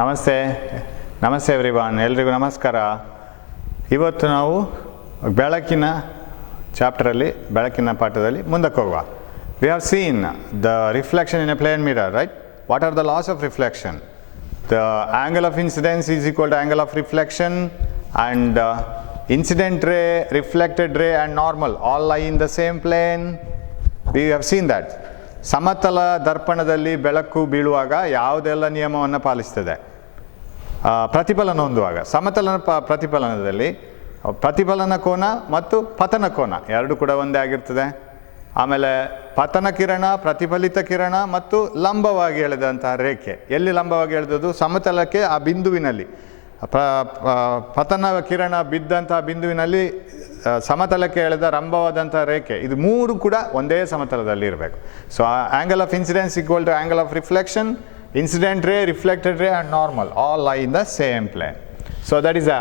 ನಮಸ್ತೆ ನಮಸ್ತೆ ಎವ್ರಿವನ್, ಎಲ್ರಿಗೂ ನಮಸ್ಕಾರ. ಇವತ್ತು ನಾವು ಬೆಳಕಿನ ಚಾಪ್ಟರಲ್ಲಿ, ಬೆಳಕಿನ ಪಾಠದಲ್ಲಿ ಮುಂದಕ್ಕೆ ಹೋಗುವ. We have seen the reflection in a plane mirror, right? What are the laws of reflection? The angle of incidence is equal to angle of reflection, and incident ray, reflected ray and normal all lie in the same plane. We have seen that. ಸಮತಲ ದರ್ಪಣದಲ್ಲಿ ಬೆಳಕು ಬೀಳುವಾಗ ಯಾವುದೆಲ್ಲ ನಿಯಮವನ್ನು ಪಾಲಿಸ್ತದೆ? ಪ್ರತಿಫಲನ ಹೊಂದುವಾಗ ಸಮತಲನ ಪ್ರತಿಫಲನದಲ್ಲಿ ಪ್ರತಿಫಲನ ಕೋನ ಮತ್ತು ಪತನ ಕೋನ ಎರಡು ಕೂಡ ಒಂದೇ ಆಗಿರ್ತದೆ. ಆಮೇಲೆ ಪತನ ಕಿರಣ, ಪ್ರತಿಫಲಿತ ಕಿರಣ ಮತ್ತು ಲಂಬವಾಗಿ ಎಳೆದಂತಹ ರೇಖೆ. ಎಲ್ಲಿ ಲಂಬವಾಗಿ ಎಳೆದದ್ದು? ಸಮತಲಕ್ಕೆ, ಆ ಬಿಂದುವಿನಲ್ಲಿ. ಪತನ ಕಿರಣ ಬಿದ್ದಂತಹ ಬಿಂದುವಿನಲ್ಲಿ ಸಮತಲಕ್ಕೆ ಎಳೆದ ಲಂಬವಾದಂಥ ರೇಖೆ, ಇದು ಮೂರು ಕೂಡ ಒಂದೇ ಸಮತಲದಲ್ಲಿ ಇರಬೇಕು. So angle of incidence equal to angle of reflection, incident ray, reflected ray and normal all lie in the same plane. So that is a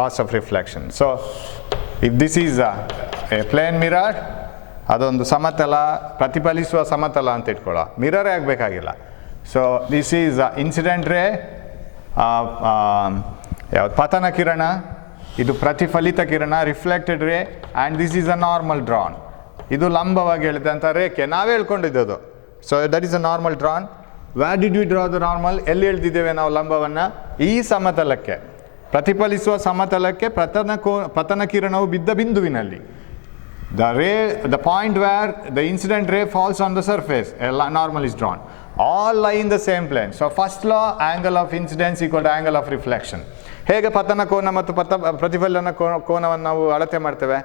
laws of reflection. So if this is a plane mirror, ಅದೊಂದು ಸಮತಲ, ಪ್ರತಿಫಲಿಸುವ ಸಮತಲ ಅಂತ ಇಟ್ಕೊಳ್ಳೋ, ಮಿರರೇ ಆಗಬೇಕಾಗಿಲ್ಲ. So this is incident ray, ಯಾವುದು ಪತನ ಕಿರಣ, ಇದು ಪ್ರತಿಫಲಿತ ಕಿರಣ reflected ray, and this is a normal drawn. ಇದು ಲಂಬವಾಗಿ ಎಳೆದಂಥ ರೇಖೆ, ನಾವೇ ಹೇಳ್ಕೊಂಡಿದ್ದದು. So that is a normal drawn. Where did we draw the normal? ಎಲ್ಲಿ ಎಳ್ದಿದ್ದೇವೆ ನಾವು ಲಂಬವನ್ನು? ಈ ಸಮತಲಕ್ಕೆ, ಪ್ರತಿಫಲಿಸುವ ಸಮತಲಕ್ಕೆ ಪತನ ಕಿರಣವು ಬಿದ್ದ ಬಿಂದುವಿನಲ್ಲಿ. The point where the incident ray falls on the surface, a normal is drawn. All lie in the same plane. So first law, angle of incidence equal to angle of reflection. ಹೇಗೆ ಪತನ ಕೋನ ಮತ್ತು ಪ್ರತಿಫಲನ ಕೋನವನ್ನು ನಾವು ಅಳತೆ ಮಾಡ್ತೇವೆ?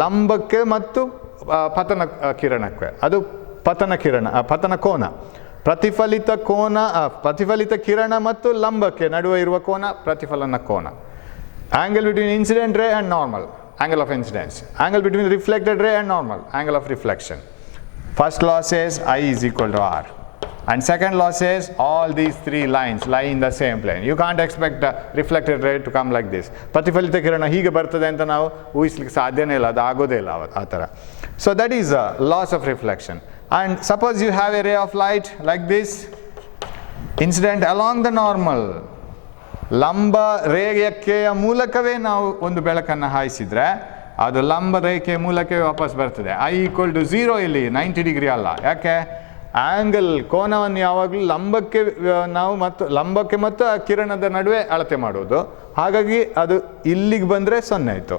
ಲಂಬಕ್ಕೆ ಮತ್ತು ಪತನ ಕಿರಣಕ್ಕೆ, ಅದು ಪತನ ಕೋನ. ಪ್ರತಿಫಲಿತ ಕಿರಣ ಮತ್ತು ಲಂಬಕ್ಕೆ ನಡುವೆ ಇರುವ ಕೋನ ಪ್ರತಿಫಲನ ಕೋನ. Angle between incident ray and normal, angle of incidence. Angle between reflected ray and normal, angle of reflection. First law says I is equal to R. And second law says all these three lines lie in the same plane. You can't expect a reflected ray to come like this. ಪ್ರತಿಫಲಿತ ಕಿರಣ ಹೀಗೆ ಬರ್ತದೆ ಅಂತ ನಾವು ಊಹಿಸ್ಲಿಕ್ಕೆ ಸಾಧ್ಯನೇ ಇಲ್ಲ, ಅದು ಆಗೋದೇ ಇಲ್ಲ ಆ ಥರ. So that is a loss of reflection. And suppose you have a ray of light like this, incident along the normal. ಲಂಬ ರೇಖೆಯ ಮೂಲಕವೇ ನಾವು ಒಂದು ಬೆಳಕನ್ನು ಹಾಯಿಸಿದರೆ ಅದು ಲಂಬ ರೇಖೆಯ ಮೂಲಕವೇ ವಾಪಸ್ ಬರ್ತದೆ. I equal to 0 ಇಲ್ಲಿ 90 ಡಿಗ್ರಿ ಅಲ್ಲ. ಯಾಕೆ? ಆ್ಯಂಗಲ್ ಕೋನವನ್ನು ಯಾವಾಗಲೂ ಲಂಬಕ್ಕೆ ಮತ್ತು ಆ ಕಿರಣದ ನಡುವೆ ಅಳತೆ ಮಾಡುವುದು. ಹಾಗಾಗಿ ಅದು ಇಲ್ಲಿಗೆ ಬಂದರೆ 0 ಆಯಿತು.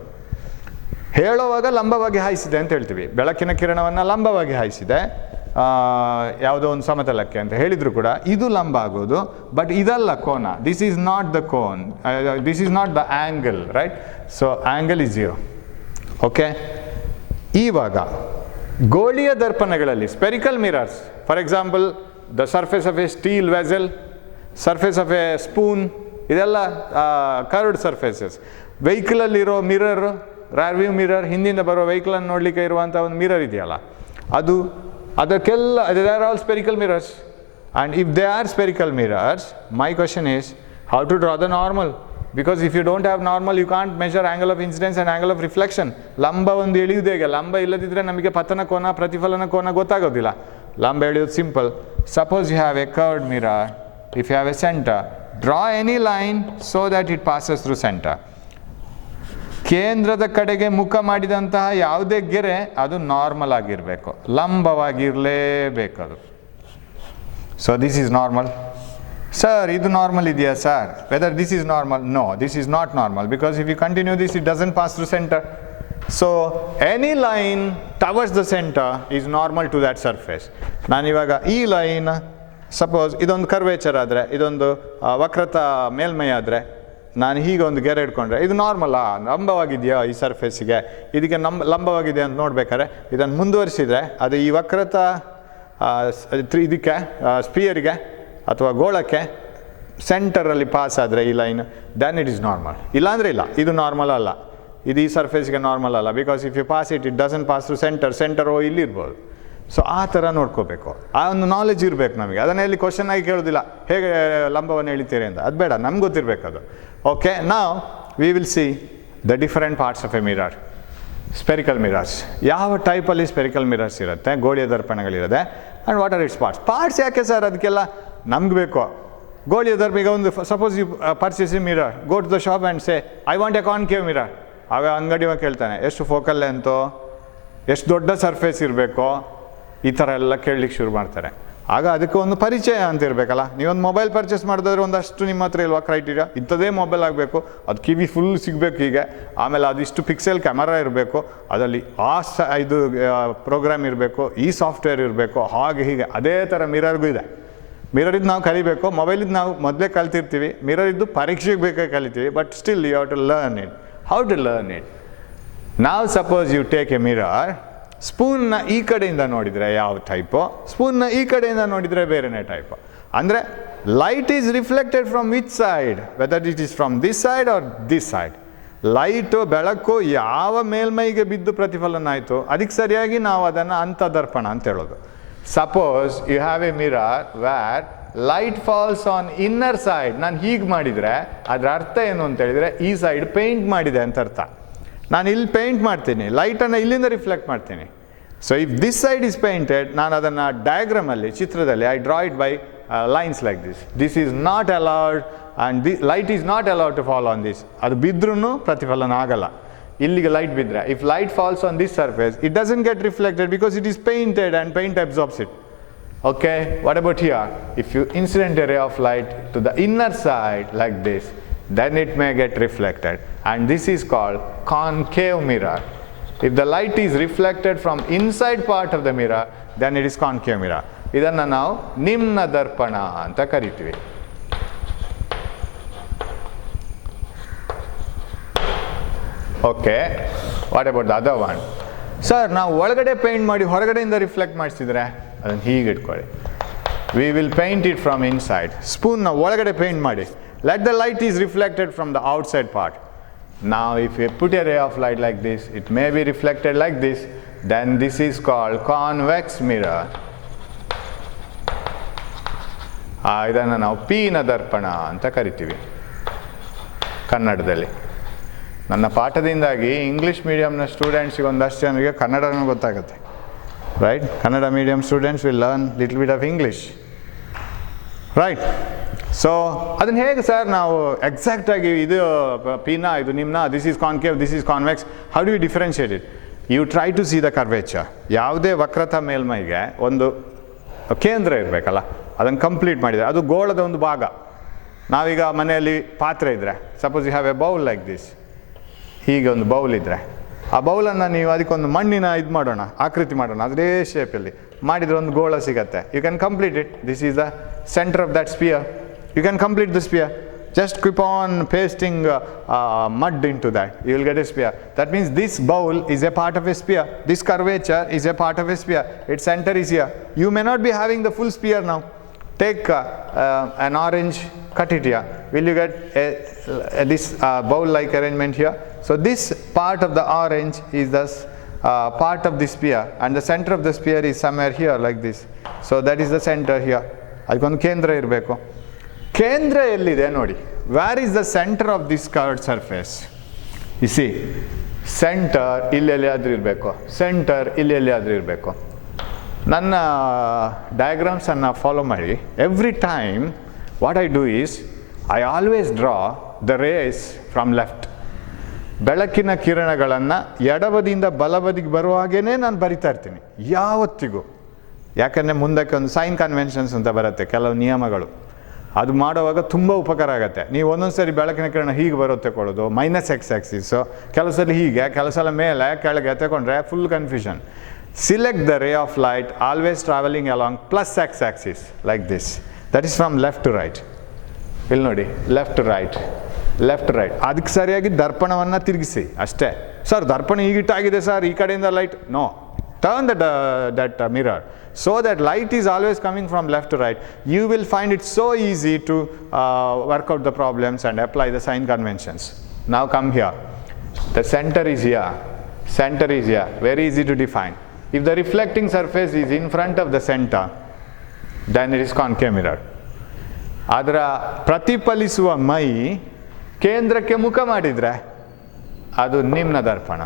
ಹೇಳುವಾಗ ಲಂಬವಾಗಿ ಹಾಯಿಸಿದೆ ಅಂತ ಹೇಳ್ತೀವಿ. ಬೆಳಕಿನ ಕಿರಣವನ್ನು ಲಂಬವಾಗಿ ಹಾಯಿಸಿದೆ ಯಾವುದೋ ಒಂದು ಸಮತಲಕ್ಕೆ ಅಂತ ಹೇಳಿದ್ರು ಕೂಡ ಇದು ಲಂಬ ಆಗೋದು. ಬಟ್ ಇದಲ್ಲ ಕೋನ. This is not the cone, this is not the angle, right? So angle is 0. Okay, ಇವಾಗ ಗೋಳೀಯ ದರ್ಪಣಗಳಲ್ಲಿ spherical mirrors, for example the surface of a steel vessel, surface of a spoon, ಇದೆಲ್ಲ ಕರ್ವ್ಡ್ ಸರ್ಫೇಸಸ್. ವೆಹಿಕಲಲ್ಲಿರೋ mirror, rear view mirror, ಹಿಂದಿಂದ ಬರೋ ವೆಹಿಕಲನ್ನು ನೋಡಲಿಕ್ಕೆ ಇರುವಂಥ ಒಂದು ಮಿರರ್ ಇದೆಯಲ್ಲ, ಅದಕ್ಕೆಲ್ಲ they are all spherical mirrors. And if they are spherical mirrors, my question is how to draw the normal? Because if you don't have normal, you can't measure angle of incidence and angle of reflection. ಲಂಬ ಒಂದು ಎಳೆಯುವುದು ಹೇಗೆ? ಲಂಬ ಇಲ್ಲದಿದ್ದರೆ ನಮಗೆ ಪತನ ಕೋನ, ಪ್ರತಿಫಲನ ಕೋನ ಗೊತ್ತಾಗೋದಿಲ್ಲ. ಲಂಬ ಎಳೆಯೋದು simple. Suppose you have a curved mirror, if you have a center, draw any line so that it passes through center. ಕೇಂದ್ರದ ಕಡೆಗೆ ಮುಖ ಮಾಡಿದಂತಹ ಯಾವುದೇ ಗೆರೆ ಅದು ನಾರ್ಮಲ್ ಆಗಿರಬೇಕು, ಲಂಬವಾಗಿರಲೇಬೇಕು ಅದು. So this is normal. Sir ಇದು ನಾರ್ಮಲ್ ಇದೆಯಾ sir? Whether this is normal? No, this is not normal, because if you continue this it doesn't pass through centre. So any line towards the centre is normal to that surface. ನಾನಿವಾಗ ಈ line, suppose ಇದೊಂದು curvature ಆದರೆ, ಇದೊಂದು ವಕ್ರತಾ ಮೇಲ್ಮೈ ಆದರೆ, ನಾನು ಹೀಗೆ ಒಂದು ಗೆರೆ ಇಟ್ಕೊಂಡ್ರೆ ಇದು ನಾರ್ಮಲ್ಲಾ? ಲಂಬವಾಗಿದೆಯಾ ಈ ಸರ್ಫೇಸಿಗೆ? ಇದಕ್ಕೆ ಲಂಬವಾಗಿದೆ ಅಂತ ನೋಡ್ಬೇಕಾದ್ರೆ ಇದನ್ನು ಮುಂದುವರಿಸಿದರೆ ಅದು ಈ ವಕ್ರತಾ ಇದಕ್ಕೆ ಸ್ಪಿಯರಿಗೆ ಅಥವಾ ಗೋಳಕ್ಕೆ ಸೆಂಟರಲ್ಲಿ ಪಾಸ್ ಆದರೆ ಈ line, then it is normal. ಇಲ್ಲಾಂದರೆ ಇಲ್ಲ, ಇದು ನಾರ್ಮಲ್ ಅಲ್ಲ, ಇದು ಈ ಸರ್ಫೇಸ್ಗೆ ನಾರ್ಮಲ್ ಅಲ್ಲ. Because if you pass it doesn't pass through centre ಇಲ್ಲಿರ್ಬೋದು. ಸೊ ಆ ಥರ ನೋಡ್ಕೋಬೇಕು, ಆ ಒಂದು ನಾಲೆಜ್ ಇರಬೇಕು ನಮಗೆ. ಅದನ್ನೇ ಇಲ್ಲಿ ಕ್ವಶನ್ ಆಗಿ ಕೇಳೋದಿಲ್ಲ, ಹೇಗೆ ಲಂಬವನ್ನು ಎಳಿತೀರಿ ಅಂತ, ಅದು ಬೇಡ, ನಮ್ಗೆ ಗೊತ್ತಿರಬೇಕು ಅದು. ಓಕೆ, ನಾವು we will see the different parts of a mirror. Spherical mirrors, ಯಾವ ಟೈಪಲ್ಲಿ ಸ್ಪೆರಿಕಲ್ ಮಿರರ್ಸ್ ಇರುತ್ತೆ, ಗೋಳೀಯ ದರ್ಪಣಗಳಿರುತ್ತೆ, and what are its parts. Parts ಯಾಕೆ ಸರ್? ಅದಕ್ಕೆಲ್ಲ ನಮ್ಗೆ ಬೇಕು ಗೋಳಿಯ ದರ್ಪ ಈಗ ಒಂದು suppose you purchase a mirror, go to the shop and say I want a concave mirror. ಆಗ ಅಂಗಡಿವ ಕೇಳ್ತಾನೆ ಎಷ್ಟು ಫೋಕಲ್ ಲೆಂತೋ, ಎಷ್ಟು ದೊಡ್ಡ ಸರ್ಫೇಸ್ ಇರಬೇಕೋ, ಈ ಥರ ಎಲ್ಲ ಕೇಳಲಿಕ್ಕೆ ಶುರು ಮಾಡ್ತಾರೆ. ಆಗ ಅದಕ್ಕೆ ಒಂದು ಪರಿಚಯ ಅಂತ ಇರಬೇಕಲ್ಲ. ನೀವೊಂದು ಮೊಬೈಲ್ ಪರ್ಚೇಸ್ ಮಾಡಿದ್ರೆ ಒಂದಷ್ಟು ನಿಮ್ಮ ಹತ್ರ ಇಲ್ವಾ ಕ್ರೈಟೀರಿಯಾ, ಇಂಥದ್ದೇ ಮೊಬೈಲ್ ಆಗಬೇಕು, ಅದು ಕಿವಿ ಫುಲ್ ಸಿಗಬೇಕು ಹೀಗೆ, ಆಮೇಲೆ ಅದಿಷ್ಟು ಪಿಕ್ಸೆಲ್ ಕ್ಯಾಮರಾ ಇರಬೇಕು, ಅದರಲ್ಲಿ ಇದು ಪ್ರೋಗ್ರಾಮ್ ಇರಬೇಕು, ಈ ಸಾಫ್ಟ್ವೇರ್ ಇರಬೇಕು, ಹಾಗೆ ಹೀಗೆ. ಅದೇ ಥರ ಮಿರರ್ಗೂ ಇದೆ. ಮಿರರ್ ಇದ್ದು ನಾವು ಕಲಿಬೇಕು, ಮೊಬೈಲಿದ್ದು ನಾವು ಮೊದಲೇ ಕಲ್ತಿರ್ತೀವಿ, ಮಿರರ್ ಇದ್ದು ಪರೀಕ್ಷೆಗೆ ಬೇಕಾಗಿ ಕಲಿತೀವಿ. But still you have to learn it. How to learn it? ನಾವು suppose you take a mirror, ಸ್ಪೂನ್ನ ಈ ಕಡೆಯಿಂದ ನೋಡಿದರೆ ಯಾವ ಟೈಪು, ಸ್ಪೂನ್ನ ಈ ಕಡೆಯಿಂದ ನೋಡಿದರೆ ಬೇರೆನೇ ಟೈಪು. ಅಂದರೆ light is reflected from which side, whether it is from this side or this side. Light ಬೆಳಕು ಯಾವ ಮೇಲ್ಮೈಗೆ ಬಿದ್ದು ಪ್ರತಿಫಲನ ಆಯಿತು ಅದಕ್ಕೆ ಸರಿಯಾಗಿ ನಾವು ಅದನ್ನು ಅಂತದರ್ಪಣ ಅಂತ ಹೇಳೋದು. Suppose you have a mirror where light falls on inner side. ನಾನು ಹೀಗೆ ಮಾಡಿದರೆ ಅದರ ಅರ್ಥ ಏನು ಅಂತ ಹೇಳಿದರೆ ಈ ಸೈಡ್ ಪೇಂಟ್ ಮಾಡಿದೆ ಅಂತ ಅರ್ಥ. ನಾನು ಇಲ್ಲಿ ಪೇಂಟ್ ಮಾಡ್ತೀನಿ, ಲೈಟನ್ನು ಇಲ್ಲಿಂದ ರಿಫ್ಲೆಕ್ಟ್ ಮಾಡ್ತೀನಿ. So if this side is painted, ನಾನು ಅದನ್ನು ಡಯಾಗ್ರಾಮಲ್ಲಿ, ಚಿತ್ರದಲ್ಲಿ I draw it by lines like this. This is not allowed and light is not allowed to fall on this. ಅದು ಬಿದ್ರೂ ಪ್ರತಿಫಲನ ಆಗಲ್ಲ. ಇಲ್ಲಿಗೆ ಲೈಟ್ ಬಿದ್ದರೆ, if light falls on this surface, it doesn't get reflected because it is painted and paint absorbs it. Okay, what about here? If you incident a ray of light to the inner side like this, then it may get reflected, and this is called concave mirror. If the light is reflected from inside part of the mirror, then it is concave mirror. Idanna ನಾವು ನಿಮ್ನ ದರ್ಪಣ ಅಂತ ಕರಿತೀವಿ. Okay, what about the other one? Sir, ನಾವು ಒಳಗಡೆ paint ಮಾಡಿ ಹೊರಗಡೆಯಿಂದ reflect ಮಾಡಿಸಿದ್ರೆ ಅದನ್ನು ಹೀಗೆ ಇಟ್ಕೊಳ್ಳಿ. We will paint it from inside. ಸ್ಪೂನ್ನ ಒಳಗಡೆ ಪೇಂಟ್ ಮಾಡಿ. Let the light is reflected from the outside part. Now if you put a ray of light like this, it may be reflected like this, then this is called convex mirror. ಇದನ್ನು ನಾವು ಪೀನ ದರ್ಪಣ ಅಂತ ಕರಿತೀವಿ ಕನ್ನಡದಲ್ಲಿ. ನನ್ನ ಪಾಠದಿಂದಾಗಿ English ಮೀಡಿಯಮ್ನ ಸ್ಟೂಡೆಂಟ್ಸಿಗೆ ಒಂದಷ್ಟು ಜನರಿಗೆ ಕನ್ನಡನೂ ಗೊತ್ತಾಗುತ್ತೆ. Right? Kannada medium students will learn little bit of English. Right? So, ಅದನ್ನು ಹೇಗೆ ಸರ್ ನಾವು ಎಕ್ಸಾಕ್ಟಾಗಿ ಇದು ಪೀನಾ, ಇದು ನಿಮ್ನ, this is concave, this is convex, how do you differentiate it? You try to see the curvature. ಯಾವುದೇ ವಕ್ರತಾ ಮೇಲ್ಮೈಗೆ ಒಂದು ಕೇಂದ್ರ ಇರಬೇಕಲ್ಲ, ಅದನ್ನು ಕಂಪ್ಲೀಟ್ ಮಾಡಿದರೆ ಅದು ಗೋಳದ ಒಂದು ಭಾಗ. ನಾವೀಗ ಮನೆಯಲ್ಲಿ ಪಾತ್ರೆ ಇದ್ದರೆ, suppose you have a bowl like this, ಹೀಗೆ ಒಂದು ಬೌಲ್ ಇದ್ದರೆ, ಆ ಬೌಲನ್ನು ನೀವು ಅದಕ್ಕೊಂದು ಮಣ್ಣಿನ ಇದು ಮಾಡೋಣ, ಆಕೃತಿ ಮಾಡೋಣ, ಅದೇ ಶೇಪಲ್ಲಿ ಮಾಡಿದರೆ ಒಂದು ಗೋಳ ಸಿಗತ್ತೆ. You can complete it. This is the centre of that sphere. You can complete the sphere. Just keep on pasting mud into that. You will get a sphere. That means this bowl is a part of a sphere. This curvature is a part of a sphere. Its center is here. You may not be having the full sphere now. Take an orange, cut it here. Will you get this bowl-like arrangement here? So this part of the orange is the part of the sphere, and the center of the sphere is somewhere here like this. So that is the center here. ಅದಕ್ಕೊಂದು ಕೇಂದ್ರ ಇರಬೇಕು. ಕೇಂದ್ರ ಎಲ್ಲಿದೆ ನೋಡಿ. Where is the center of this curved surface? You see, center ಇಲ್ಲೆಲ್ಲಿಯಾದ್ರೂ ಇರಬೇಕು, centre ಇಲ್ಲೆಲ್ಲಿಯಾದ್ರೂ ಇರಬೇಕು. ನನ್ನ ಡಯಾಗ್ರಾಮ್ಸನ್ನು ಫಾಲೋ ಮಾಡಿ. Every time what I do is I always draw the rays from left. ಬೆಳಕಿನ ಕಿರಣಗಳನ್ನು ಎಡಬದಿಯಿಂದ ಬಲಬದಿಗೆ ಬರುವ ಹಾಗೇ ನಾನು ಬರಿತಾ ಇರ್ತೀನಿ ಯಾವತ್ತಿಗೂ. ಯಾಕಂದರೆ ಮುಂದಕ್ಕೆ ಒಂದು ಸೈನ್ ಕನ್ವೆನ್ಷನ್ಸ್ ಅಂತ ಬರುತ್ತೆ, ಕೆಲವು ನಿಯಮಗಳು. ಅದು ಮಾಡುವಾಗ ತುಂಬ ಉಪಕಾರ ಆಗುತ್ತೆ. ನೀವು ಒಂದೊಂದು ಸರಿ ಬೆಳಕಿನ ಕಿರಣ ಹೀಗೆ ಬರುತ್ತೆ ತಗೊಳ್ಳೋದು, ಮೈನಸ್ ಎಕ್ಸ್ ಆಕ್ಸಿಸು, ಕೆಲವು ಸಲ ಹೀಗೆ, ಕೆಲವು ಸಲ ಮೇಲೆ ಕೆಳಗೆ ತಗೊಂಡ್ರೆ full confusion. Select the ray of light always traveling along plus x axis like this. That is from left to right. ಇಲ್ಲಿ ನೋಡಿ, left to right, left to right. ಅದಕ್ಕೆ ಸರಿಯಾಗಿ ದರ್ಪಣವನ್ನು ತಿರುಗಿಸಿ ಅಷ್ಟೇ. ಸರ್ ದರ್ಪಣ ಹೀಗಿಟ್ಟಾಗಿದೆ ಸರ್, ಈ ಕಡೆಯಿಂದ light, no, turn that mirror so that light is always coming from left to right. You will find it so easy to work out the problems and apply the sign conventions. Now come here. The center is here. Center is here. Very easy to define. If the reflecting surface is in front of the center, then it is concave mirror. ಅದರ ಪ್ರತಿಫಲಿಸುವ ಮೈ ಕೇಂದ್ರಕ್ಕೆ ಮುಖ ಮಾಡಿದರೆ ಅದು ನಿಮ್ನ ದರ್ಪಣ.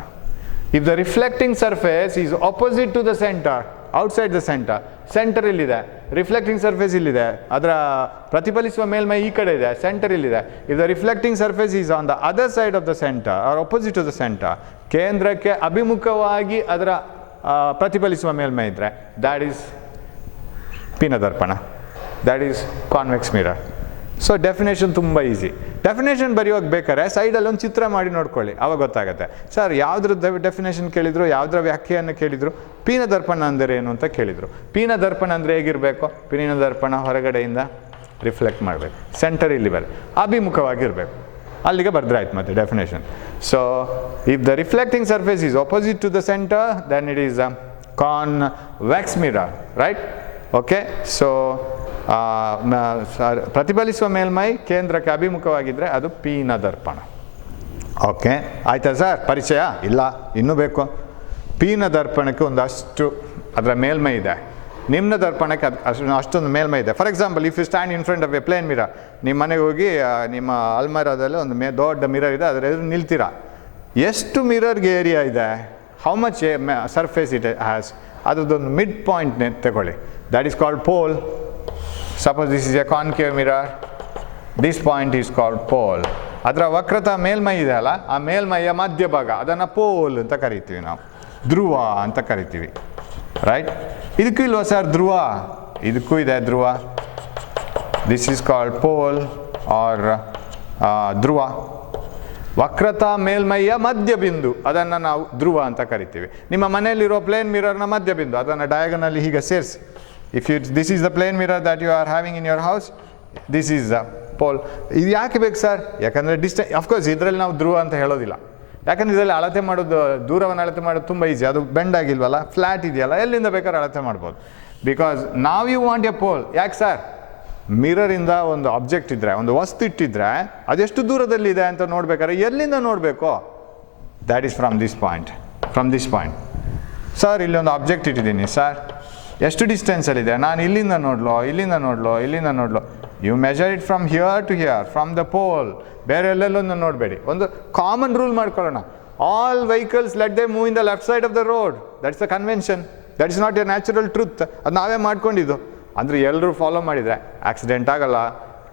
If the reflecting surface is opposite to the center, outside the center, center ಇಲ್ಲಿದೆ, reflecting surface ಇಲ್ಲಿದೆ, ಅದರ ಪ್ರತಿಫಲಿಸುವ ಮೇಲ್ಮೈ ಈ ಕಡೆ ಇದೆ, ಸೆಂಟರ್ ಇಲ್ಲಿದೆ. If the reflecting surface is on the other side of the center or opposite to the center, ಕೇಂದ್ರಕ್ಕೆ ಅಭಿಮುಖವಾಗಿ ಅದರ ಪ್ರತಿಫಲಿಸುವ ಮೇಲ್ಮೈ ಇದ್ದರೆ ದ್ಯಾಟ್ ಈಸ್ ಪೀನದರ್ಪಣ, that is convex mirror. So definition ತುಂಬ ಈಸಿ. ಡೆಫಿನೇಷನ್ ಬರೆಯುವಾಗ ಬೇಕಾದ್ರೆ ಸೈಡಲ್ಲಿ ಒಂದು ಚಿತ್ರ ಮಾಡಿ ನೋಡ್ಕೊಳ್ಳಿ, ಆವಾಗ ಗೊತ್ತಾಗುತ್ತೆ. ಸರ್ ಯಾವುದ್ರ ಡೆಫಿನೇಷನ್ ಕೇಳಿದ್ರು, ಯಾವುದರ ವ್ಯಾಖ್ಯೆಯನ್ನು ಕೇಳಿದರು, ಪೀನದರ್ಪಣ ಅಂದರೆ ಏನು ಅಂತ ಕೇಳಿದರು. ಪೀನದರ್ಪಣ ಅಂದರೆ ಹೇಗಿರಬೇಕು? ಪೀನದರ್ಪಣ ಹೊರಗಡೆಯಿಂದ ರಿಫ್ಲೆಕ್ಟ್ ಮಾಡಬೇಕು, ಸೆಂಟರ್ ಇಲ್ಲಿ ಬರ ಅಭಿಮುಖವಾಗಿರಬೇಕು, ಅಲ್ಲಿಗೆ ಬರೆದ್ರೆ ಆಯ್ತು ಮತ್ತೆ definition. So if the reflecting surface is opposite to the center then it is a convex mirror, right? Okay. So ಪ್ರತಿಫಲಿಸುವ ಮೇಲ್ಮೈ ಕೇಂದ್ರಕ್ಕೆ ಅಭಿಮುಖವಾಗಿದ್ದರೆ ಅದು ಪೀನದರ್ಪಣ. ಓಕೆ, ಆಯ್ತಾ ಸರ್ ಪರಿಚಯ? ಇಲ್ಲ, ಇನ್ನೂ ಬೇಕು. ಪೀನದರ್ಪಣಕ್ಕೆ ಒಂದಷ್ಟು ಅದರ ಮೇಲ್ಮೈ ಇದೆ, ನಿಮ್ನ ದರ್ಪಣಕ್ಕೆ ಅಷ್ಟೊಂದು ಮೇಲ್ಮೈ ಇದೆ. For example, if you stand in front of a plane mirror, ನಿಮ್ಮ ಮನೆಗೆ ಹೋಗಿ ನಿಮ್ಮ ಅಲ್ಮಾರದಲ್ಲಿ ಒಂದು ದೊಡ್ಡ ಮಿರರ್ ಇದೆ, ಅದರ ಎದುರು ನಿಲ್ತೀರಾ. ಎಷ್ಟು ಮಿರರ್ಗೆ ಏರಿಯಾ ಇದೆ, how much surface it has, ಅದರದ್ದೊಂದು ಮಿಡ್ ಪಾಯಿಂಟ್ನೇ ತಗೊಳ್ಳಿ, that is called pole. Suppose this is a concave mirror, this point is called pole. ಅದರ ವಕ್ರತಾ ಮೇಲ್ಮೈ ಇದೆ ಅಲ್ಲ, ಆ ಮೇಲ್ಮೈಯ ಮಧ್ಯಭಾಗ, ಅದನ್ನು ಪೋಲ್ ಅಂತ ಕರಿತೀವಿ ನಾವು, ಧ್ರುವ ಅಂತ ಕರಿತೀವಿ, ರೈಟ್? ಇದಕ್ಕೂ ಇಲ್ವಾ ಸರ್ ಧ್ರುವ? ಇದಕ್ಕೂ ಇದೆ ಧ್ರುವ. This is called pole or ಧ್ರುವ. ವಕ್ರತಾ ಮೇಲ್ಮೈಯ ಮಧ್ಯಬಿಂದು, ಅದನ್ನು ನಾವು ಧ್ರುವ ಅಂತ ಕರಿತೀವಿ. ನಿಮ್ಮ ಮನೆಯಲ್ಲಿರೋ ಪ್ಲೇನ್ ಮಿರರ್ನ ಮಧ್ಯಬಿಂದು, ಅದನ್ನು ಡಯಾಗನಲ್ಲಿ ಹೀಗೆ ಸೇರಿಸಿ. This is the plane mirror that you are having in your house, this is the pole. ಇದು ಯಾಕೆ ಬೇಕು ಸರ್? ಯಾಕಂದರೆ ಅಫ್ಕೋರ್ಸ್ ಇದರಲ್ಲಿ ನಾವು ಧ್ರುವ ಅಂತ ಹೇಳೋದಿಲ್ಲ, ಯಾಕಂದರೆ ಇದರಲ್ಲಿ ಅಳತೆ ಮಾಡೋದು, ದೂರವನ್ನು ಅಳತೆ ಮಾಡೋದು ತುಂಬ ಈಸಿ. ಅದು ಬೆಂಡ್ ಆಗಿಲ್ವಲ್ಲ, ಫ್ಲ್ಯಾಟ್ ಇದೆಯಲ್ಲ, ಎಲ್ಲಿಂದ ಬೇಕಾದ್ರೆ ಅಳತೆ ಮಾಡ್ಬೋದು. ಬಿಕಾಸ್ ನಾವ್ ಯು ವಾಂಟ್ ಎ ಪೋಲ್. ಯಾಕೆ ಸರ್? ಮಿರರಿಂದ ಒಂದು ಆಬ್ಜೆಕ್ಟ್ ಇದ್ದರೆ, ಒಂದು ವಸ್ತು ಇಟ್ಟಿದ್ರೆ ಅದೆಷ್ಟು ದೂರದಲ್ಲಿದೆ ಅಂತ ನೋಡ್ಬೇಕಾದ್ರೆ ಎಲ್ಲಿಂದ ನೋಡಬೇಕು? That is from this point, from this point. Sir ಇಲ್ಲಿ ಒಂದು ಆಬ್ಜೆಕ್ಟ್ ಇಟ್ಟಿದ್ದೀನಿ ಸರ್, ಎಷ್ಟು ಡಿಸ್ಟೆನ್ಸಲ್ಲಿದೆ, ನಾನು ಇಲ್ಲಿಂದ ನೋಡ್ಲೋ, ಇಲ್ಲಿಂದ ನೋಡ್ಲೋ, ಇಲ್ಲಿಂದ ನೋಡ್ಲೋ? You measure it from here to here, from the pole. ಬೇರೆ ಎಲ್ಲೆಲ್ಲೊಂದು ನೋಡಬೇಡಿ. ಒಂದು ಕಾಮನ್ ರೂಲ್ ಮಾಡ್ಕೊಳ್ಳೋಣ, all vehicles let they move in the left side of the road. That's a convention, that is not a natural truth. ಅದು ನಾವೇ ಮಾಡ್ಕೊಂಡಿದ್ದು. ಅಂದರೆ ಎಲ್ಲರೂ ಫಾಲೋ ಮಾಡಿದರೆ ಆಕ್ಸಿಡೆಂಟ್ ಆಗಲ್ಲ,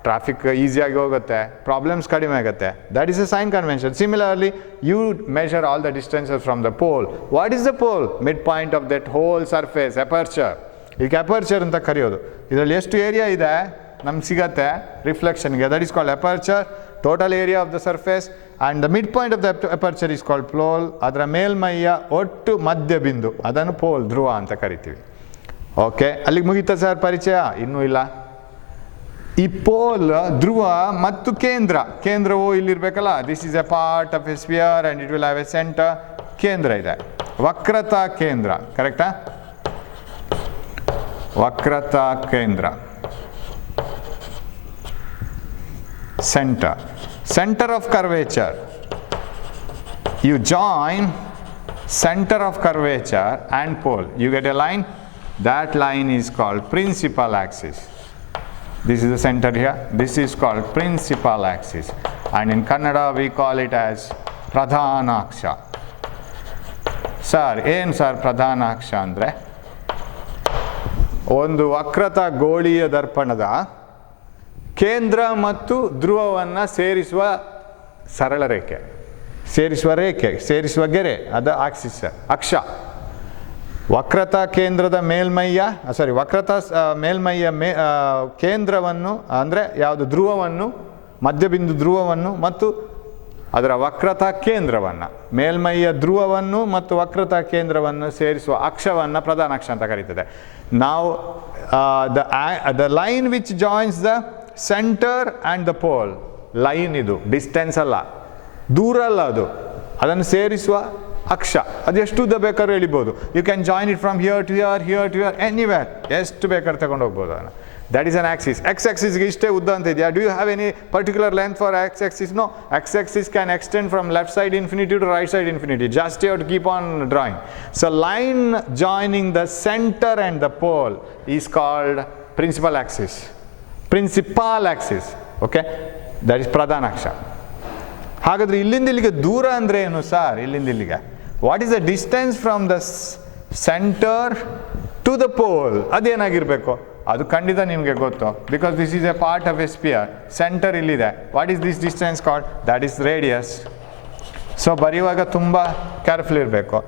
ಟ್ರಾಫಿಕ್ ಈಸಿಯಾಗಿ ಹೋಗುತ್ತೆ, ಪ್ರಾಬ್ಲಮ್ಸ್ ಕಡಿಮೆ ಆಗುತ್ತೆ. That is a sign convention. Similarly you measure all the distances from the pole. What is the pole? Mid point of that whole surface, aperture. ಈಗ ಎಪರ್ಚರ್ ಅಂತ ಕರೆಯೋದು. ಇದರಲ್ಲಿ ಎಷ್ಟು ಏರಿಯಾ ಇದೆ ನಮ್ಗೆ ಸಿಗತ್ತೆ ರಿಫ್ಲೆಕ್ಷನ್ಗೆ, that is called aperture. Total area of the surface and the mid point of the aperture is called pole. ಅದರ ಮೇಲ್ಮೈಯ ಒಟ್ಟು ಮಧ್ಯಬಿಂದು, ಅದನ್ನು ಪೋಲ್, ಧ್ರುವ ಅಂತ ಕರಿತೀವಿ. ಓಕೆ, ಅಲ್ಲಿಗೆ ಮುಗೀತಾ ಸರ್ ಪರಿಚಯ? ಇನ್ನೂ ಇಲ್ಲ. ಈ ಪೋಲ್, ಧ್ರುವ ಮತ್ತು ಕೇಂದ್ರ, ಕೇಂದ್ರವು ಇಲ್ಲಿರ್ಬೇಕಲ್ಲ, this is a part of a sphere and it will have a center. ಕೇಂದ್ರ ಇದೆ, ವಕ್ರತಾ ಕೇಂದ್ರ, ಕರೆಕ್ಟಾ? ವಕ್ರತಾ ಕೇಂದ್ರ, center, center of curvature. You join center of curvature and pole, you get a line. That line is called principal axis. This is the center here, this is called principal axis, and in Kannada we call it as pradhanaksha. Sir, ಏನು sir ಪ್ರಧಾನಾಕ್ಷ ಅಂದರೆ? ಒಂದು ವಕ್ರತಾ ಗೋಳೀಯ ದರ್ಪಣದ ಕೇಂದ್ರ ಮತ್ತು ಧ್ರುವವನ್ನು ಸೇರಿಸುವ ಸರಳ ರೇಖೆ, ಸೇರಿಸುವ ಗೆರೆ, ಅದು ಆಕ್ಸಿಸ್, ಅಕ್ಷ. ವಕ್ರತಾ ಕೇಂದ್ರದ ಮೇಲ್ಮೈಯ ವಕ್ರತಾ ಮೇಲ್ಮೈಯ ಕೇಂದ್ರವನ್ನು ಅಂದರೆ ಯಾವುದು, ಧ್ರುವವನ್ನು, ಮಧ್ಯಬಿಂದು ಧ್ರುವವನ್ನು ಮತ್ತು ಅದರ ವಕ್ರತಾ ಕೇಂದ್ರವನ್ನು, ಮೇಲ್ಮೈಯ ಧ್ರುವವನ್ನು ಮತ್ತು ವಕ್ರತಾ ಕೇಂದ್ರವನ್ನು ಸೇರಿಸುವ ಅಕ್ಷವನ್ನು ಪ್ರಧಾನಾಕ್ಷ ಅಂತ ಕರೀತದೆ. ನಾವು the line which joins the centre and the pole, line ಇದು, ಡಿಸ್ಟೆನ್ಸ್ ಅಲ್ಲ, ದೂರ ಅಲ್ಲ, ಅದು ಅದನ್ನು ಸೇರಿಸುವ ಅಕ್ಷ. ಅದು ಎಷ್ಟು ಉದ್ದ ಬೇಕಾದ್ರೂ ಎಳಿಬೋದು. You can join it from here to here, here to here, anywhere, ಎಷ್ಟು ಬೇಕಾದ್ರೆ ತಗೊಂಡು ಹೋಗ್ಬೋದು ಅದನ್ನು. That is an axis. X ಆಕ್ಸಿಸ್ಗೆ ಇಷ್ಟೇ ಉದ್ದ ಅಂತ ಇದೆಯಾ? Do you have any particular length for X axis? No. X axis can extend from left side infinity to right side infinity. Just you have to keep on drawing. So line joining the centre and the pole is called principal axis, principal axis. Okay, that is ಪ್ರಧಾನಾಕ್ಷ. ಹಾಗಾದರೆ ಇಲ್ಲಿಂದ ಇಲ್ಲಿಗೆ ದೂರ ಅಂದರೆ ಏನು sir? ಇಲ್ಲಿಂದ ಇಲ್ಲಿಗೆ what is the distance from the center to the pole ಅದೇನಾಗಿರಬೇಕು? ಅದು ಖಂಡಿತ ನಿಮಗೆ ಗೊತ್ತು, because this is a part of a sphere. Center ಇಲ್ಲಿದೆ. What is this distance called? That is radius. So ಬರೆಯುವಾಗ ತುಂಬ ಕೇರ್ಫುಲ್ ಇರಬೇಕು.